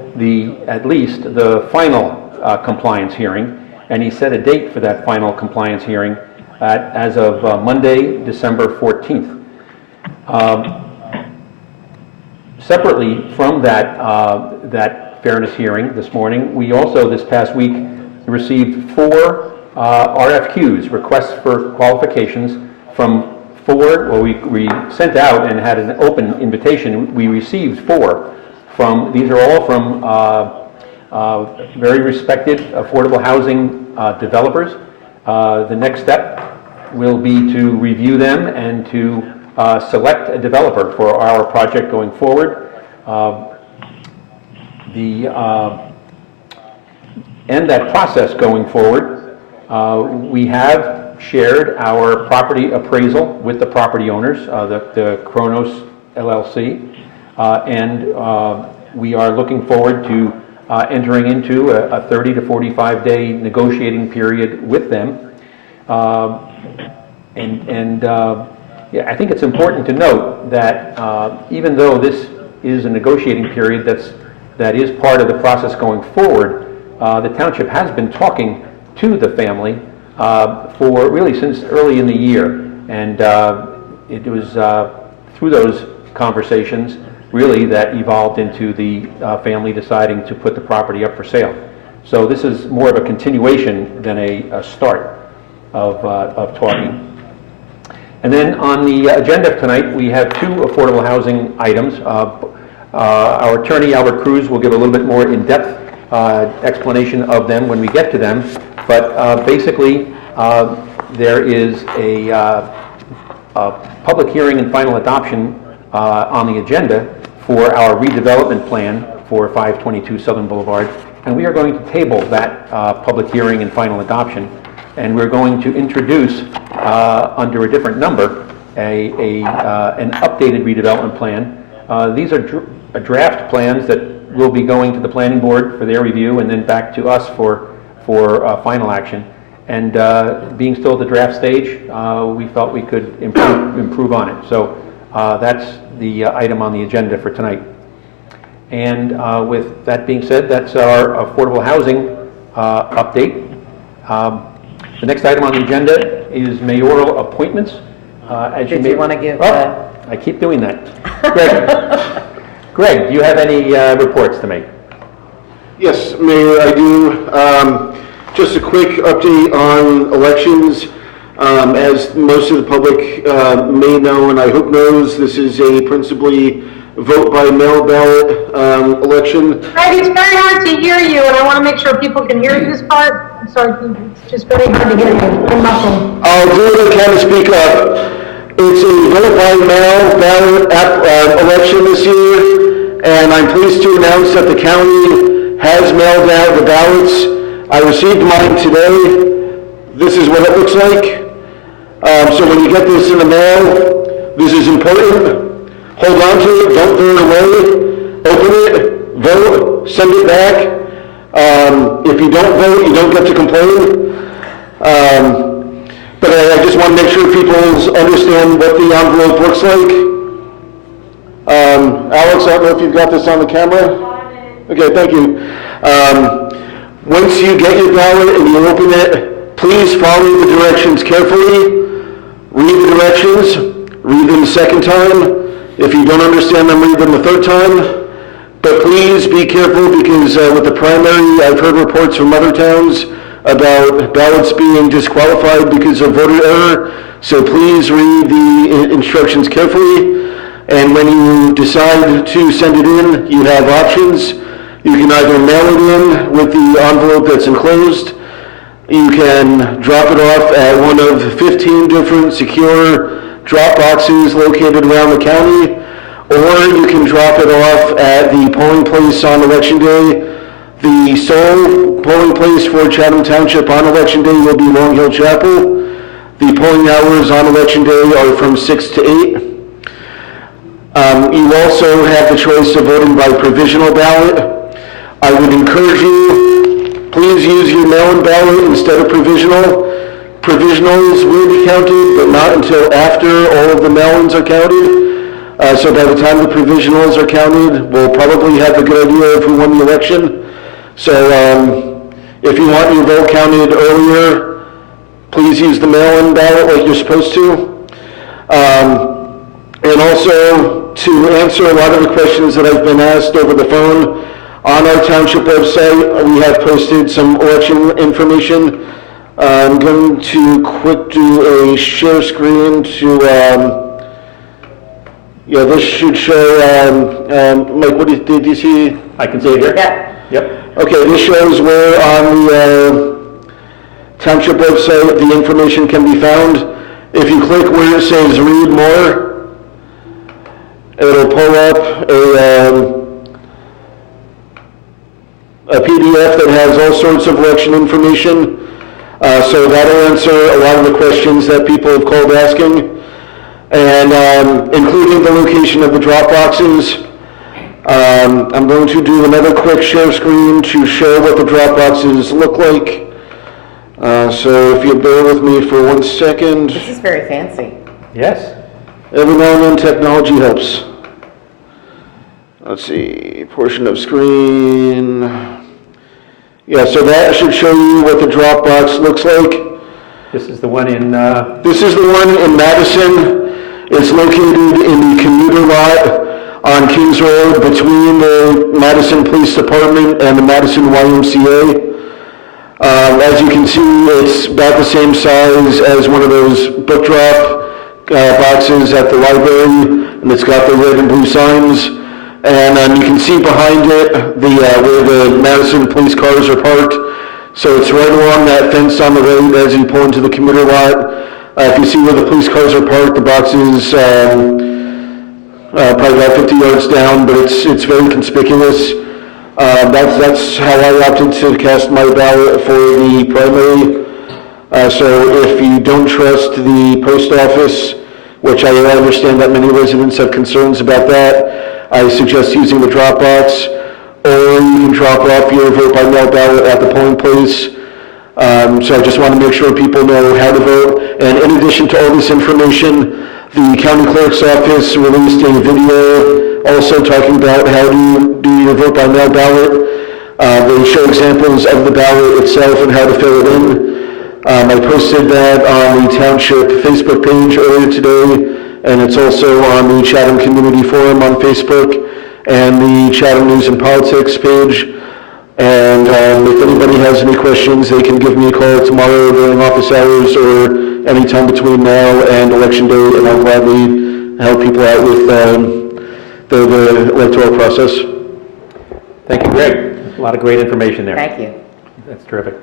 at least the final compliance hearing, and he set a date for that final compliance hearing as of Monday, December 14th. Separately from that fairness hearing this morning, we also this past week received 4 RFQs, requests for qualifications, from we sent out and had an open invitation. We received 4 from, these are all from very respected affordable housing developers. The next step will be to review them and to select a developer for our project going forward. And that process going forward, we have shared our property appraisal with the property owners, the Kronos LLC, and we are looking forward to entering into a 30 to 45 day negotiating period with them. Yeah, I think it's important to note that even though this is a negotiating period that is part of the process going forward, the township has been talking to the family for really since early in the year, and it was through those conversations really that evolved into the family deciding to put the property up for sale. So this is more of a continuation than a start of talking. And then on the agenda of tonight, we have 2 affordable housing items. Our attorney, Albert Cruz, will give a little bit more in-depth explanation of them when we get to them. But basically, there is a public hearing and final adoption on the agenda for our redevelopment plan for 522 Southern Boulevard. And we are going to table that public hearing and final adoption. And we're going to introduce, under a different number, an updated redevelopment plan. These are draft plans that will be going to the planning board for their review and then back to us for final action. And being still at the draft stage, we felt we could improve on it. So that's the item on the agenda for tonight. And with that being said, that's our affordable housing update. The next item on the agenda is mayoral appointments. Did you want to give... I keep doing that. Greg, do you have any reports to make? Yes, Mayor, I do. Just a quick update on elections. As most of the public may know, and I hope knows, this is a principally vote by mail ballot election. Greg, it's very hard to hear you, and I want to make sure people can hear this part. I'm sorry, it's just very hard to hear you. I'm muffled. I'll do what I can to speak up. It's a vote by mail ballot election this year, and I'm pleased to announce that the county has mailed out the ballots. I received mine today. This is what it looks like. So when you get this in the mail, this is important. Hold on to it, don't throw it away. Open it, vote, send it back. If you don't vote, you don't get to complain. But I just want to make sure people understand what the envelope looks like. Alex, I don't know if you've got this on the camera. Okay, thank you. Once you get your ballot and you open it, please follow the directions carefully. Read the directions. Read them the second time. If you don't understand them, read them the third time. But please be careful because with the primary, I've heard reports from other towns about ballots being disqualified because of voter error. So please read the instructions carefully. And when you decide to send it in, you have options. You can either mail it in with the envelope that's enclosed. You can drop it off at one of 15 different secure drop boxes located around the county, or you can drop it off at the polling place on Election Day. The sole polling place for Chatham Township on Election Day will be Long Hill Chapel. The polling hours on Election Day are from 6 to 8. You also have the choice of voting by provisional ballot. I would encourage you, please use your mail-in ballot instead of provisional. Provisionals will be counted, but not until after all of the mail-ins are counted. So by the time the provisionals are counted, we'll probably have a good idea of who won the election. So if you want your vote counted earlier, please use the mail-in ballot like you're supposed to. And also, to answer a lot of the questions that I've been asked over the phone, on our township website, we have posted some election information I'm going to quick do a share screen to, yeah, this should show, Mike, did you see? I can see it here. Yeah. Yep. Okay, this shows where on the Township website the information can be found. If you click where it says read more, it'll pull up a PDF that has all sorts of election information. So that'll answer a lot of the questions that people have called asking, and including the location of the drop boxes. I'm going to do another quick share screen to show what the drop boxes look like. So if you bear with me for 1 second. This is very fancy. Yes. Every now and then technology helps. Let's see, portion of screen. Yeah, so that should show you what the drop box looks like. This is the one in, This is the one in Madison. It's located in the commuter lot on Kings Road between the Madison Police Department and the Madison YMCA. As you can see, it's about the same size as one of those book drop boxes at the library, and it's got the red and blue signs. And you can see behind it where the Madison police cars are parked. So it's right along that fence on the road as you pull into the commuter lot. If you see where the police cars are parked, the box is probably about 50 yards down, but it's very conspicuous. That's how I opted to cast my ballot for the primary. So if you don't trust the post office, which I understand that many residents have concerns about that, I suggest using the drop box, or you can drop off your vote by mail ballot at the polling place. So I just want to make sure people know how to vote. And in addition to all this information, the county clerk's office released a video also talking about how to do your vote by mail ballot. They show examples of the ballot itself and how to fill it in. I posted that on the Township Facebook page earlier today, and it's also on the Chatham Community Forum on Facebook and the Chatham News and Politics page. And if anybody has any questions, they can give me a call tomorrow during office hours or anytime between now and Election Day, and I'll gladly help people out with the electoral process. thank you, Greg. A lot of great information there. Thank you. That's terrific.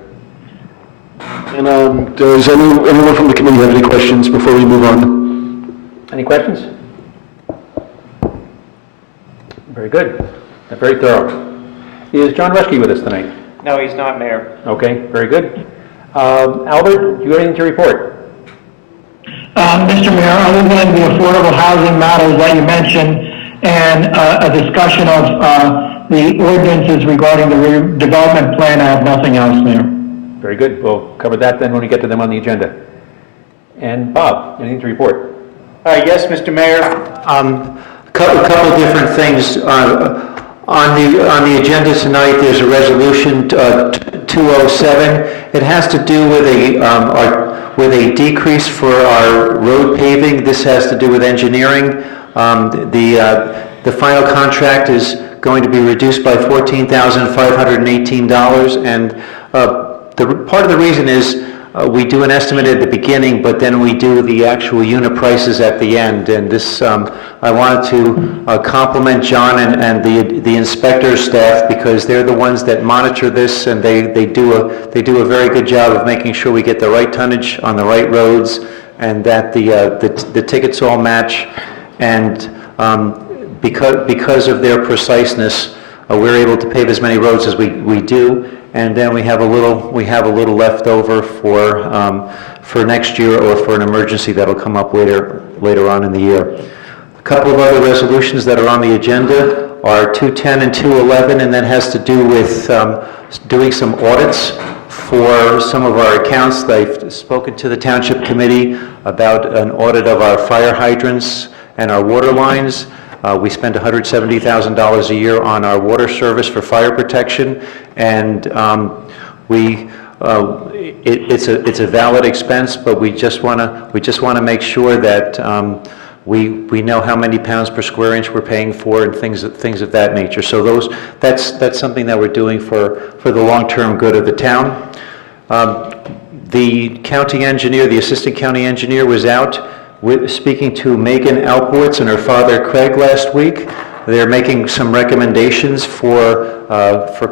And does anyone from the committee have any questions before we move on? Any questions? Very good. Very thorough. Is John Rushkey with us tonight? No, he's not, Mayor. Okay, very good. Albert, do you have anything to report? Mr. Mayor, other than the affordable housing matters that you mentioned and a discussion of the ordinances regarding the redevelopment plan, I have nothing else, Mayor. Very good. We'll cover that then when we get to them on the agenda. And Bob, anything to report? Yes, Mr. Mayor. A couple different things. On the agenda tonight, there's a resolution 207. It has to do with a decrease for our road paving. This has to do with engineering. The final contract is going to be reduced by $14,518, and part of the reason is we do an estimate at the beginning, but then we do the actual unit prices at the end. And this, I wanted to compliment John and the inspector's staff, because they're the ones that monitor this, and they do a very good job of making sure we get the right tonnage on the right roads, and that the tickets all match. And because of their preciseness, we're able to pave as many roads as we do. And then we have a little left over for next year, or for an emergency that'll come up later on in the year. A couple of other resolutions that are on the agenda are 210 and 211, and that has to do with doing some audits for some of our accounts. I've spoken to the Township Committee about an audit of our fire hydrants and our water lines. We spend $170,000 a year on our water service for fire protection, and it's a valid expense, but we just want to make sure that we know how many pounds per square inch we're paying for, and things of that nature. So that's something that we're doing for the long-term good of the town. The county engineer, the assistant county engineer was out speaking to Megan Alpowitz and her father Craig last week. They're making some recommendations for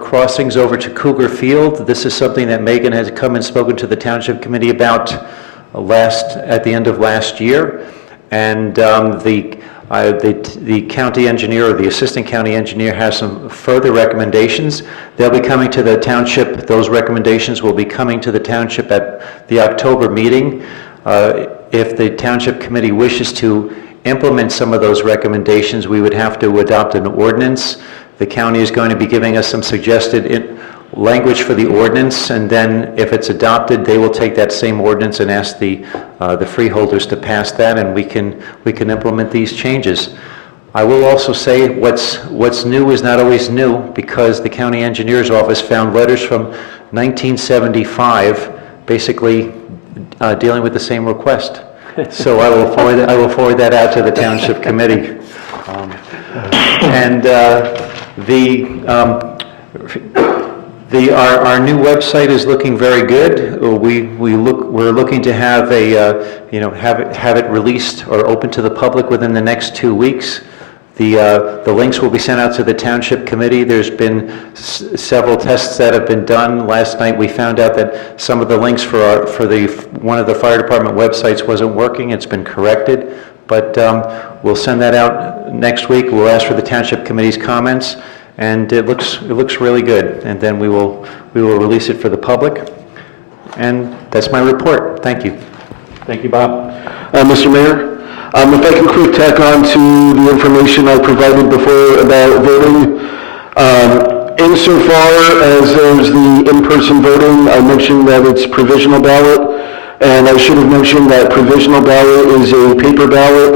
crossings over to Cougar Field. This is something that Megan has come and spoken to the Township Committee about at the end of last year. And the county engineer, or the assistant county engineer, has some further recommendations. They'll be coming to the township. Those recommendations will be coming to the township at the October meeting. If the township committee wishes to implement some of those recommendations, we would have to adopt an ordinance. The county is going to be giving us some suggested language for the ordinance, and then if it's adopted, they will take that same ordinance and ask the freeholders to pass that, and we can implement these changes. I will also say what's new is not always new, because the county engineer's office found letters from 1975 basically dealing with the same request. So I will forward that out to the township committee. Our new website is looking very good. We're looking to have have it released or open to the public within the next 2 weeks. The links will be sent out to the township committee. There's been several tests that have been done. Last night we found out that some of the links for one of the fire department websites wasn't working. It's been corrected, but we'll send that out next week. We'll ask for the township committee's comments, and it looks really good. And then we will release it for the public. And that's my report. Thank you. Thank you, Bob. Mr. Mayor, if I can quick tack on to the information I provided before about voting. Insofar as there's the in-person voting, I mentioned that it's provisional ballot, and I should have mentioned that provisional ballot is a paper ballot,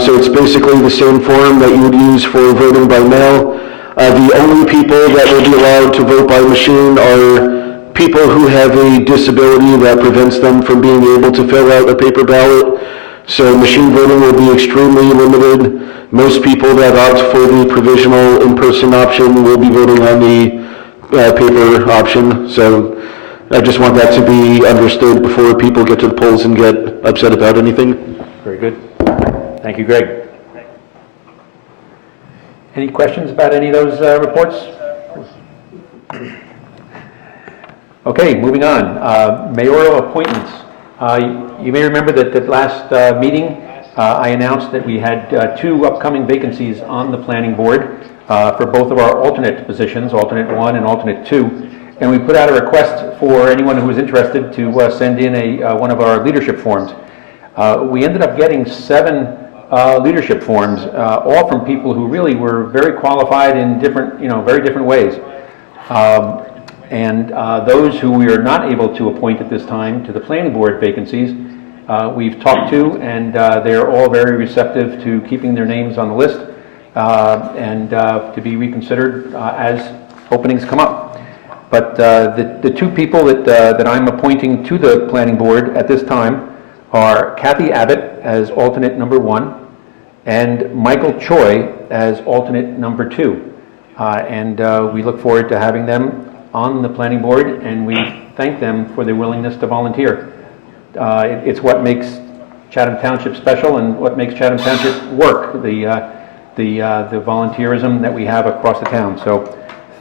so it's basically the same form that you would use for voting by mail. The only people that will be allowed to vote by machine are people who have a disability that prevents them from being able to fill out a paper ballot. So machine voting will be extremely limited. Most people that opt for the provisional in-person option will be voting on the paper option. So I just want that to be understood before people get to the polls and get upset about anything. Very good. Thank you, Greg. Any questions about any of those reports? Okay, moving on. Mayoral appointments. You may remember that at last meeting, I announced that we had 2 upcoming vacancies on the planning board for both of our alternate positions, alternate 1 and alternate 2. And we put out a request for anyone who was interested to send in one of our leadership forms. We ended up getting 7 leadership forms, all from people who really were very qualified in different, very different ways. And those who we are not able to appoint at this time to the planning board vacancies, we've talked to, and they're all very receptive to keeping their names on the list and to be reconsidered as openings come up. But the 2 people that I'm appointing to the planning board at this time are Kathy Abbott as alternate number 1 and Michael Choi as alternate number 2. And we look forward to having them on the planning board, and we thank them for their willingness to volunteer. It's what makes Chatham Township special and what makes Chatham Township work, the volunteerism that we have across the town. So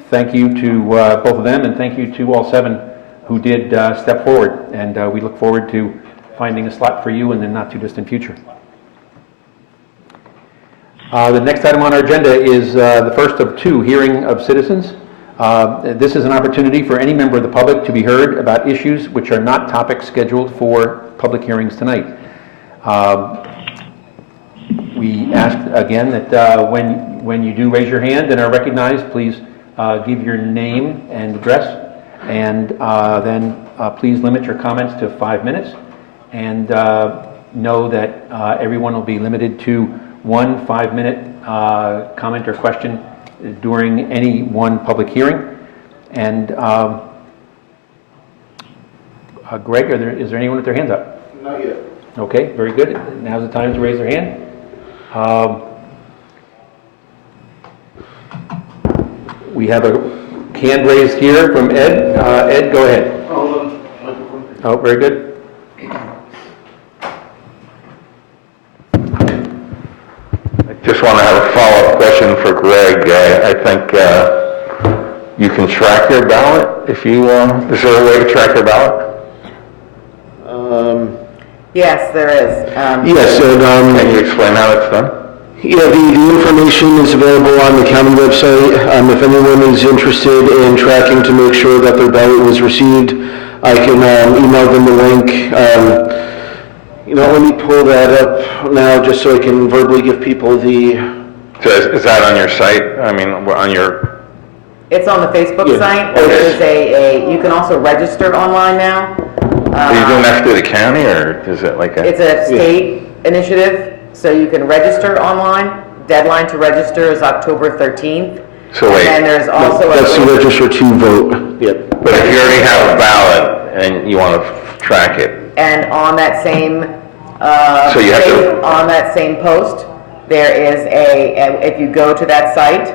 thank you to both of them, and thank you to all 7 who did step forward, and we look forward to finding a slot for you in the not too distant future. The next item on our agenda is the first of 2, hearing of citizens. This is an opportunity for any member of the public to be heard about issues which are not topics scheduled for public hearings tonight. We ask again that when you do raise your hand and are recognized, please give your name and address, and then please limit your comments to 5 minutes, and know that everyone will be limited to 1 5-minute comment or question during any one public hearing. And Greg, is there anyone with their hands up? Not yet. Okay, very good. Now's the time to raise their hand. We have a hand raised here from Ed. Ed, go ahead. Oh, Oh, very good. I just want to have a follow-up question for Greg. I think you can track your ballot if you, is there a way to track your ballot? Yes, there is. Yes, and, Can you explain how it's done? yeah, the information is available on the county website. If anyone is interested in tracking to make sure that their ballot was received, I can email them the link. Let me pull that up now just so I can verbally give people the... So is that on your site? I mean, on your... It's on the Facebook Yeah. site. There's you can also register online now. Are you doing that through the county, or is it like a... It's a state initiative, so you can register online. Deadline to register is October 13th. So wait. And then there's also That's to register to vote. Yep. But if you already have a ballot and you want to track it, and on that same So you have to- on that same post, there is if you go to that site,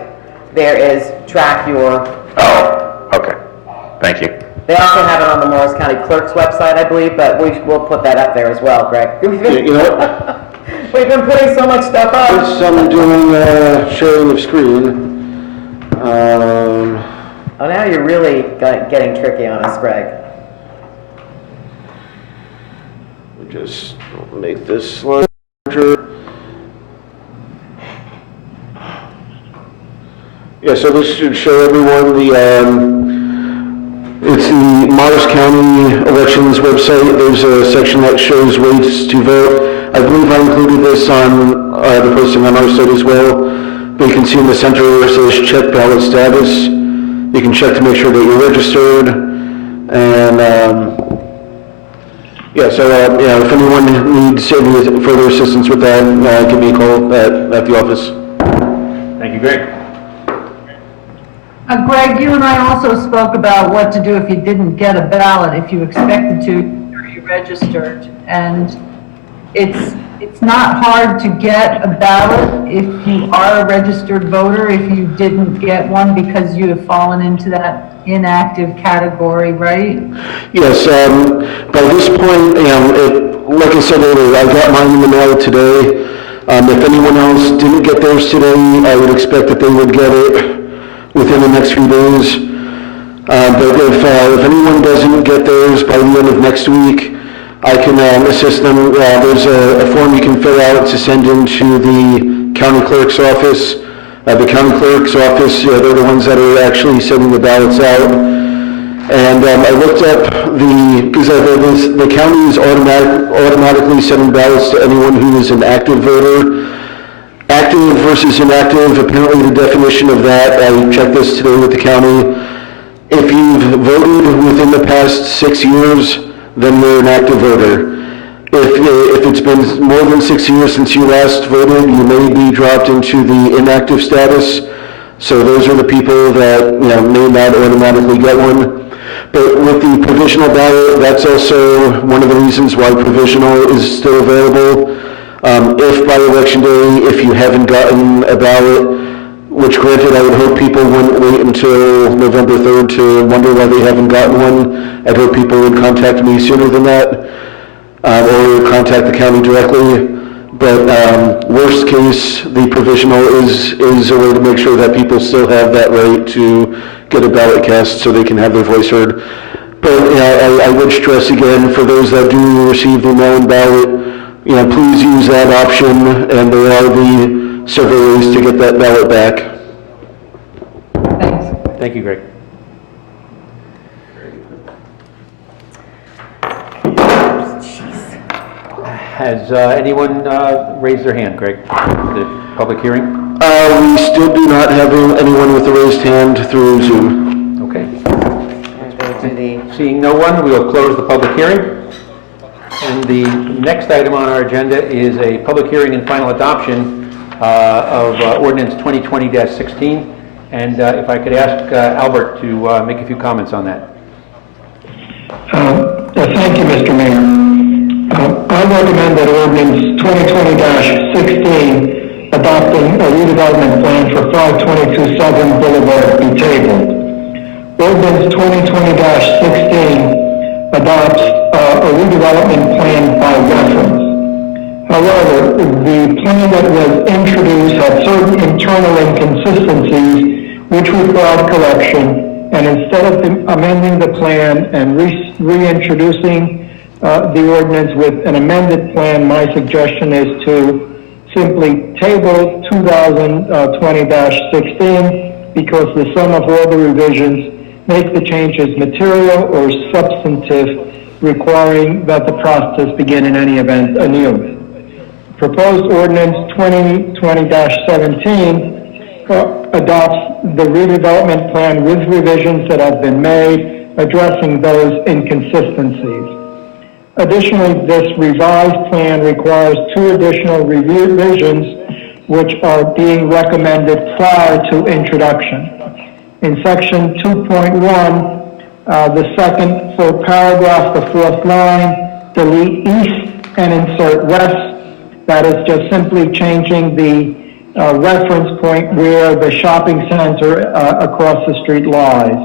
there is track your. oh, okay. Thank you. They also have it on the Morris County Clerk's website, I believe, but we'll put that up there as well, Greg. You know what? We've been putting so much stuff up. Yes, I'm doing sharing of screen. Oh, now you're really getting tricky on us, Greg. Just make this larger. Yeah, so this should show everyone it's the Morris County Elections website. There's a section that shows ways to vote. I believe I included this on the posting on our site as well. But you can see in the center where it says check ballot status. You can check to make sure that you're registered. And yeah, so if anyone needs any further assistance with that, give me a call at the office. Thank you, Greg. Greg, you and I also spoke about what to do if you didn't get a ballot, if you expected to, or you registered. And it's not hard to get a ballot if you are a registered voter, if you didn't get one because you have fallen into that inactive category, right? Yes, by this point, like I said earlier, I got mine in the mail today. If anyone else didn't get theirs today, I would expect that they would get it within the next few days. But if anyone doesn't get theirs by the end of next week, I can assist them. There's a form you can fill out to send into the county clerk's office. The county clerk's office, they're the ones that are actually sending the ballots out. And I looked up because the county is automatically sending ballots to anyone who is an active voter. Active versus inactive, apparently the definition of that, I checked this today with the county. If you've voted within the past 6 years, then you're an active voter. If it's been more than 6 years since you last voted, you may be dropped into the inactive status. So those are the people that may not automatically get one. But with the provisional ballot, that's also one of the reasons why provisional is still available. If by election day, if you haven't gotten a ballot, which granted I would hope people wouldn't wait until November 3rd to wonder why they haven't gotten one. I'd hope people would contact me sooner than that, or contact the county directly. But worst case, the provisional is a way to make sure that people still have that right to get a ballot cast so they can have their voice heard. But I would stress again, for those that do receive the mail-in ballot, please use that option, and there are the several ways to get that ballot back. Thanks. Thank you, Greg. Has anyone raised their hand, Greg, for the public hearing? We still do not have anyone with a raised hand through Zoom. Okay. Seeing no one, we'll close the public hearing. And the next item on our agenda is a public hearing and final adoption of ordinance 2020-16. And if I could ask Albert to make a few comments on that. Thank you, Mr. Mayor. I recommend that ordinance 2020-16 adopting a redevelopment plan for 522 Southern Boulevard be tabled. Ordinance 2020-16 adopts a redevelopment plan by reference. However, the plan that was introduced had certain internal inconsistencies which required correction, and instead of amending the plan and reintroducing the ordinance with an amended plan, my suggestion is to simply table 2020-16 because the sum of all the revisions make the changes material or substantive, requiring that the process begin in any event anew. Proposed ordinance 2020-17 adopts the redevelopment plan with revisions that have been made, addressing those inconsistencies. Additionally, this revised plan requires 2 additional revisions which are being recommended prior to introduction. In section 2.1, the second full paragraph, the 4th line, delete east and insert west. That is just simply changing the reference point where the shopping center across the street lies.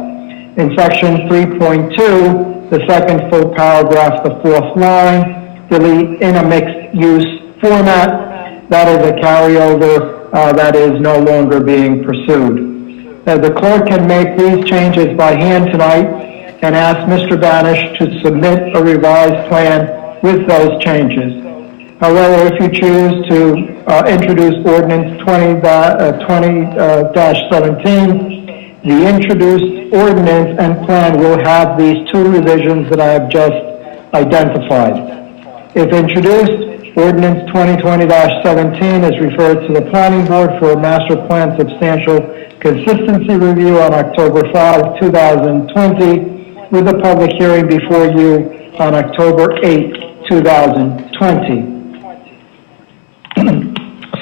In section 3.2, the second full paragraph, the 4th line, delete in a mixed use format. That is a carryover that is no longer being pursued. The clerk can make these changes by hand tonight and ask Mr. Banish to submit a revised plan with those changes. However, if you choose to introduce ordinance 20-17, the introduced ordinance and plan will have these 2 revisions that I have just identified. If introduced, ordinance 2020-17 is referred to the planning board for a master plan substantial consistency review on October 5, 2020, with a public hearing before you on October 8, 2020.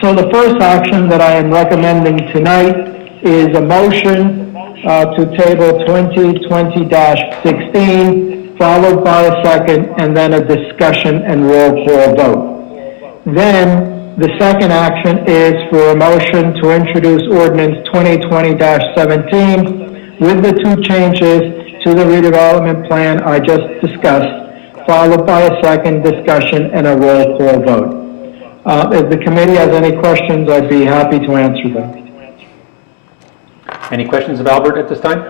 So the first action that I am recommending tonight is a motion to table 2020-16, followed by a second, and then a discussion and roll call vote. Then the second action is for a motion to introduce ordinance 2020-17 with the 2 changes to the redevelopment plan I just discussed, followed by a second discussion and a roll call vote. If the committee has any questions, I'd be happy to answer them. Any questions of Albert at this time?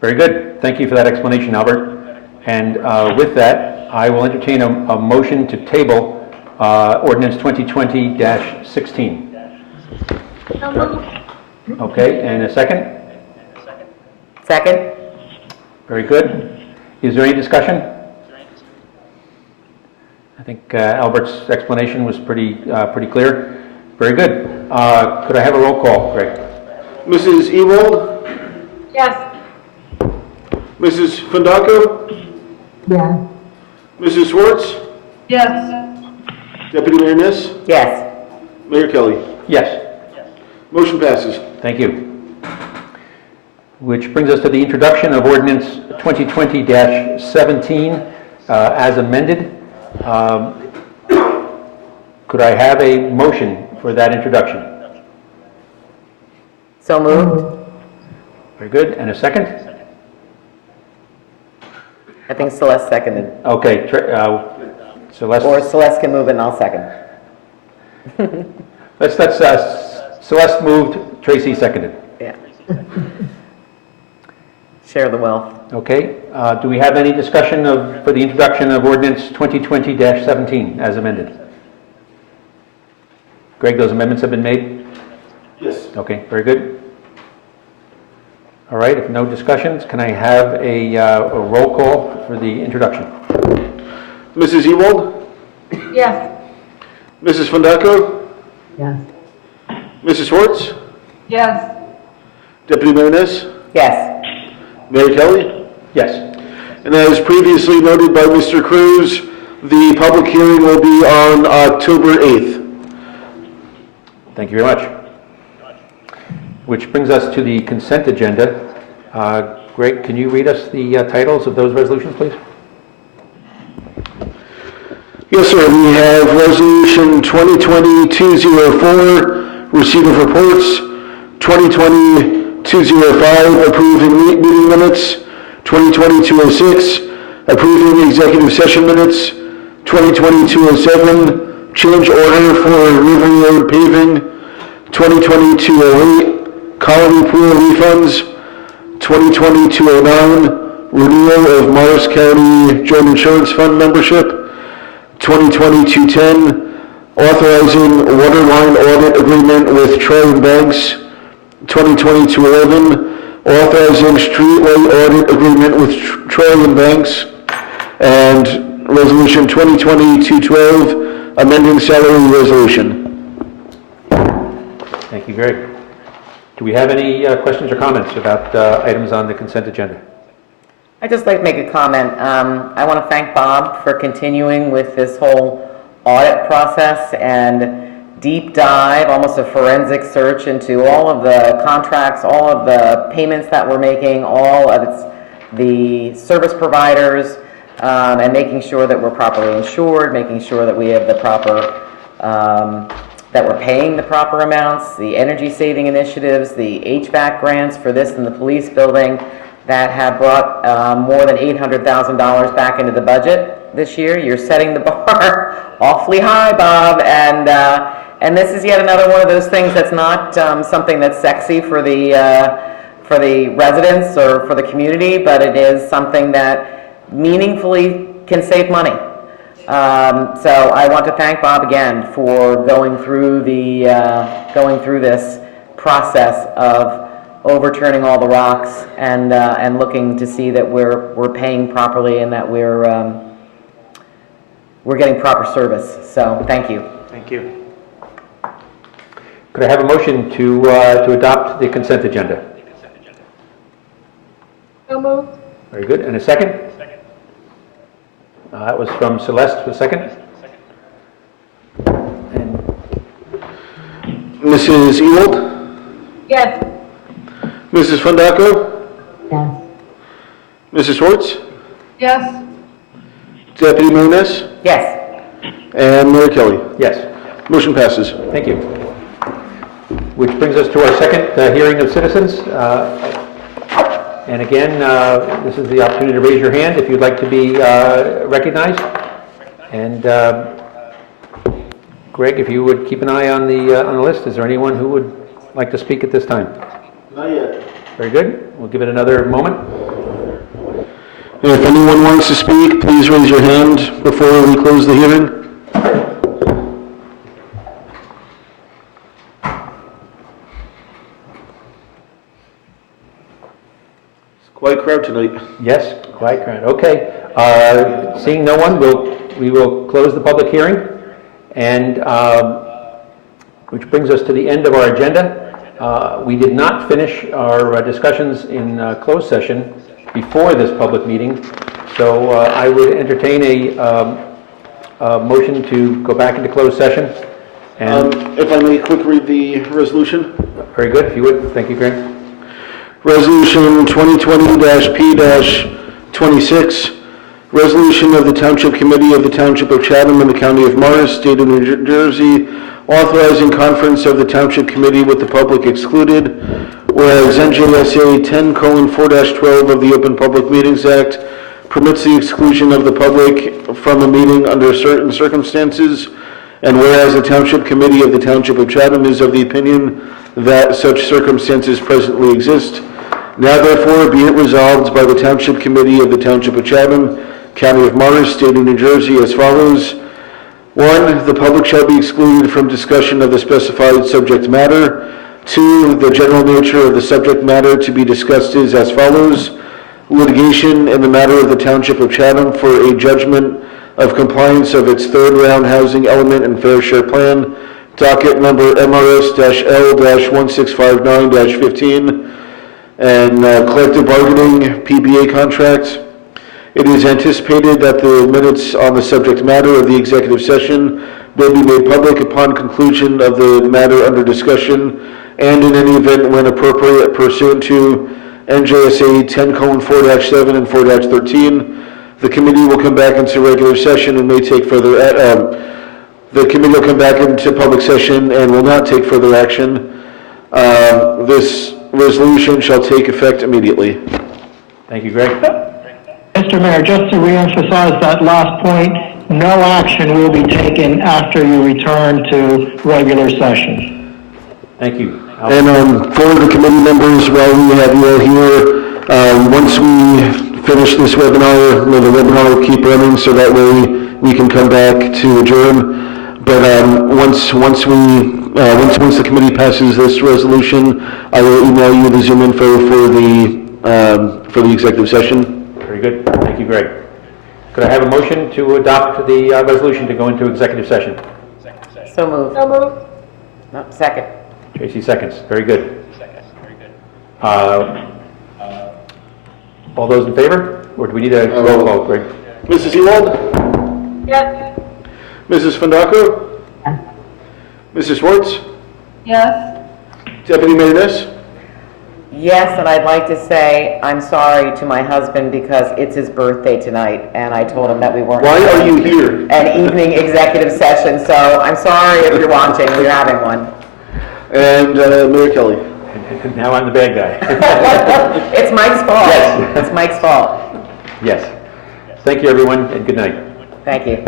Very good. Thank you for that explanation, Albert. And with that, I will entertain a motion to table ordinance 2020-16. Okay, and a second? Second? Very good. Is there any discussion? I think Albert's explanation was pretty clear. Very good. Could I have a roll call, Greg? Mrs. Ewald? Yes. Mrs. Fundaco? Yes. Mrs. Schwartz? Yes. Deputy Mayor Ness? Yes. Mayor Kelly? Yes. Motion passes. Thank you. Which brings us to the introduction of ordinance 2020-17 as amended. Could I have a motion for that introduction? So moved. Very good. And a second? I think Celeste seconded. Okay. Celeste. Or Celeste can move it and I'll second. Let's Celeste moved, Tracy seconded. Yeah. Share the wealth. Okay. Do we have any discussion for the introduction of ordinance 2020-17 as amended? Greg, those amendments have been made? Yes. Okay, very good. All right, if no discussions, can I have a roll call for the introduction? Mrs. Ewald? Yes. Mrs. Fundaco? Yes. Mrs. Schwartz? Yes. Deputy Mayor Ness? Yes. Mayor Kelly? Yes. And as previously noted by Mr. Cruz, the public hearing will be on October 8th. Thank you very much. Which brings us to the consent agenda. Greg, can you read us the titles of those resolutions, please? Yes, sir. We have Resolution 2020-204, receipt of reports, 2020-205, approving meeting minutes, 2020-206, approving the executive session minutes. 2020-207, change order for River Road paving. 2020-208, Colony Pool refunds. 2020-209, renewal of Morris County Joint Insurance Fund membership. 2020-210, authorizing water line audit agreement with Troy Banks. 2020-211, authorizing streetlight audit agreement with Troy Banks. And Resolution 2020-212, amending salary resolution. Thank you, Greg. Do we have any questions or comments about items on the consent agenda? I'd just like to make a comment. I want to thank Bob for continuing with this whole audit process and deep dive, almost a forensic search into all of the contracts, all of the payments that we're making, all of the service providers, and making sure that we're properly insured, making sure that we have the proper, that we're paying the proper amounts, the energy saving initiatives, the HVAC grants for this and the police building that have brought more than $800,000 back into the budget this year. You're setting the bar awfully high, Bob, and this is yet another one of those things that's not something that's sexy for the residents or for the community, but it is something that meaningfully can save money. So I want to thank Bob again for going through this process of overturning all the rocks and looking to see that we're paying properly and that we're getting proper service. So thank you. Thank you. Could I have a motion to adopt the consent agenda? So moved. Very good. And a second? That was from Celeste for a second. And Mrs. Ewald? Yes. Mrs. Fundaco? Yes. Mrs. Schwartz? Yes? Deputy Mayor Ness? Yes. And Mayor Kelly? yes, Motion passes. thank you. Which brings us to our second hearing of citizens. And again, this is the opportunity to raise your hand if you'd like to be recognized. And Greg, if you would keep an eye on the list, is there anyone who would like to speak at this time? Not yet. Very good. We'll give it another moment. And if anyone wants to speak, please raise your hand before we close the hearing. Quiet crowd tonight. Yes, quiet crowd. Okay. Seeing no one, we will close the public hearing, and which brings us to the end of our agenda. We did not finish our discussions in closed session before this public meeting, so I would entertain a motion to go back into closed session. And If I may quick read the resolution. very good, if you would. Thank you, Greg. Resolution 2020-P-26, resolution of the Township Committee of the Township of Chatham and the County of Morris, State of New Jersey, authorizing conference of the Township Committee with the public excluded, whereas NJSA 10:4-12 of the Open Public Meetings Act permits the exclusion of the public from a meeting under certain circumstances, and whereas the Township Committee of the Township of Chatham is of the opinion that such circumstances presently exist, now therefore be it resolved by the Township Committee of the Township of Chatham, County of Morris, State of New Jersey as follows. 1, the public shall be excluded from discussion of the specified subject matter. 2, the general nature of the subject matter to be discussed is as follows. Litigation in the matter of the Township of Chatham for a judgment of compliance of its third round housing element and fair share plan, docket number MRS-L-1659-15, and collective bargaining PBA contract. It is anticipated that the minutes on the subject matter of the executive session will be made public upon conclusion of the matter under discussion, and in any event when appropriate pursuant to NJSA 10:4-7 and 4-13. The committee will come back into regular session and may take further, the committee will come back into public session and will not take further action. This resolution shall take effect immediately. Thank you, Greg. Mr. Mayor, just to reemphasize that last point, no action will be taken after you return to regular session. Thank you. And for the committee members, while we have you all here, once we finish this webinar, the webinar will keep running so that way we can come back to adjourn. But once the committee passes this resolution, I will email you the Zoom info for the executive session. Very good. Thank you, Greg. Could I have a motion to adopt the resolution to go into executive session? So moved. So moved. No, second. Tracy seconds. Very good. All those in favor? Or do we need a roll call, Greg? Mrs. Ewald? Yes. Mrs. Fandacco? Mrs. Schwartz? Yes? Deputy Mayor Ness? Yes, and I'd like to say I'm sorry to my husband because it's his birthday tonight, and I told him that we weren't. Why are you here? An evening executive session, so I'm sorry if you're watching, we're having one. And Mayor Kelly? Now I'm the bad guy. It's Mike's fault. Yes. It's Mike's fault. Yes. Thank you, everyone, and good night. Thank you.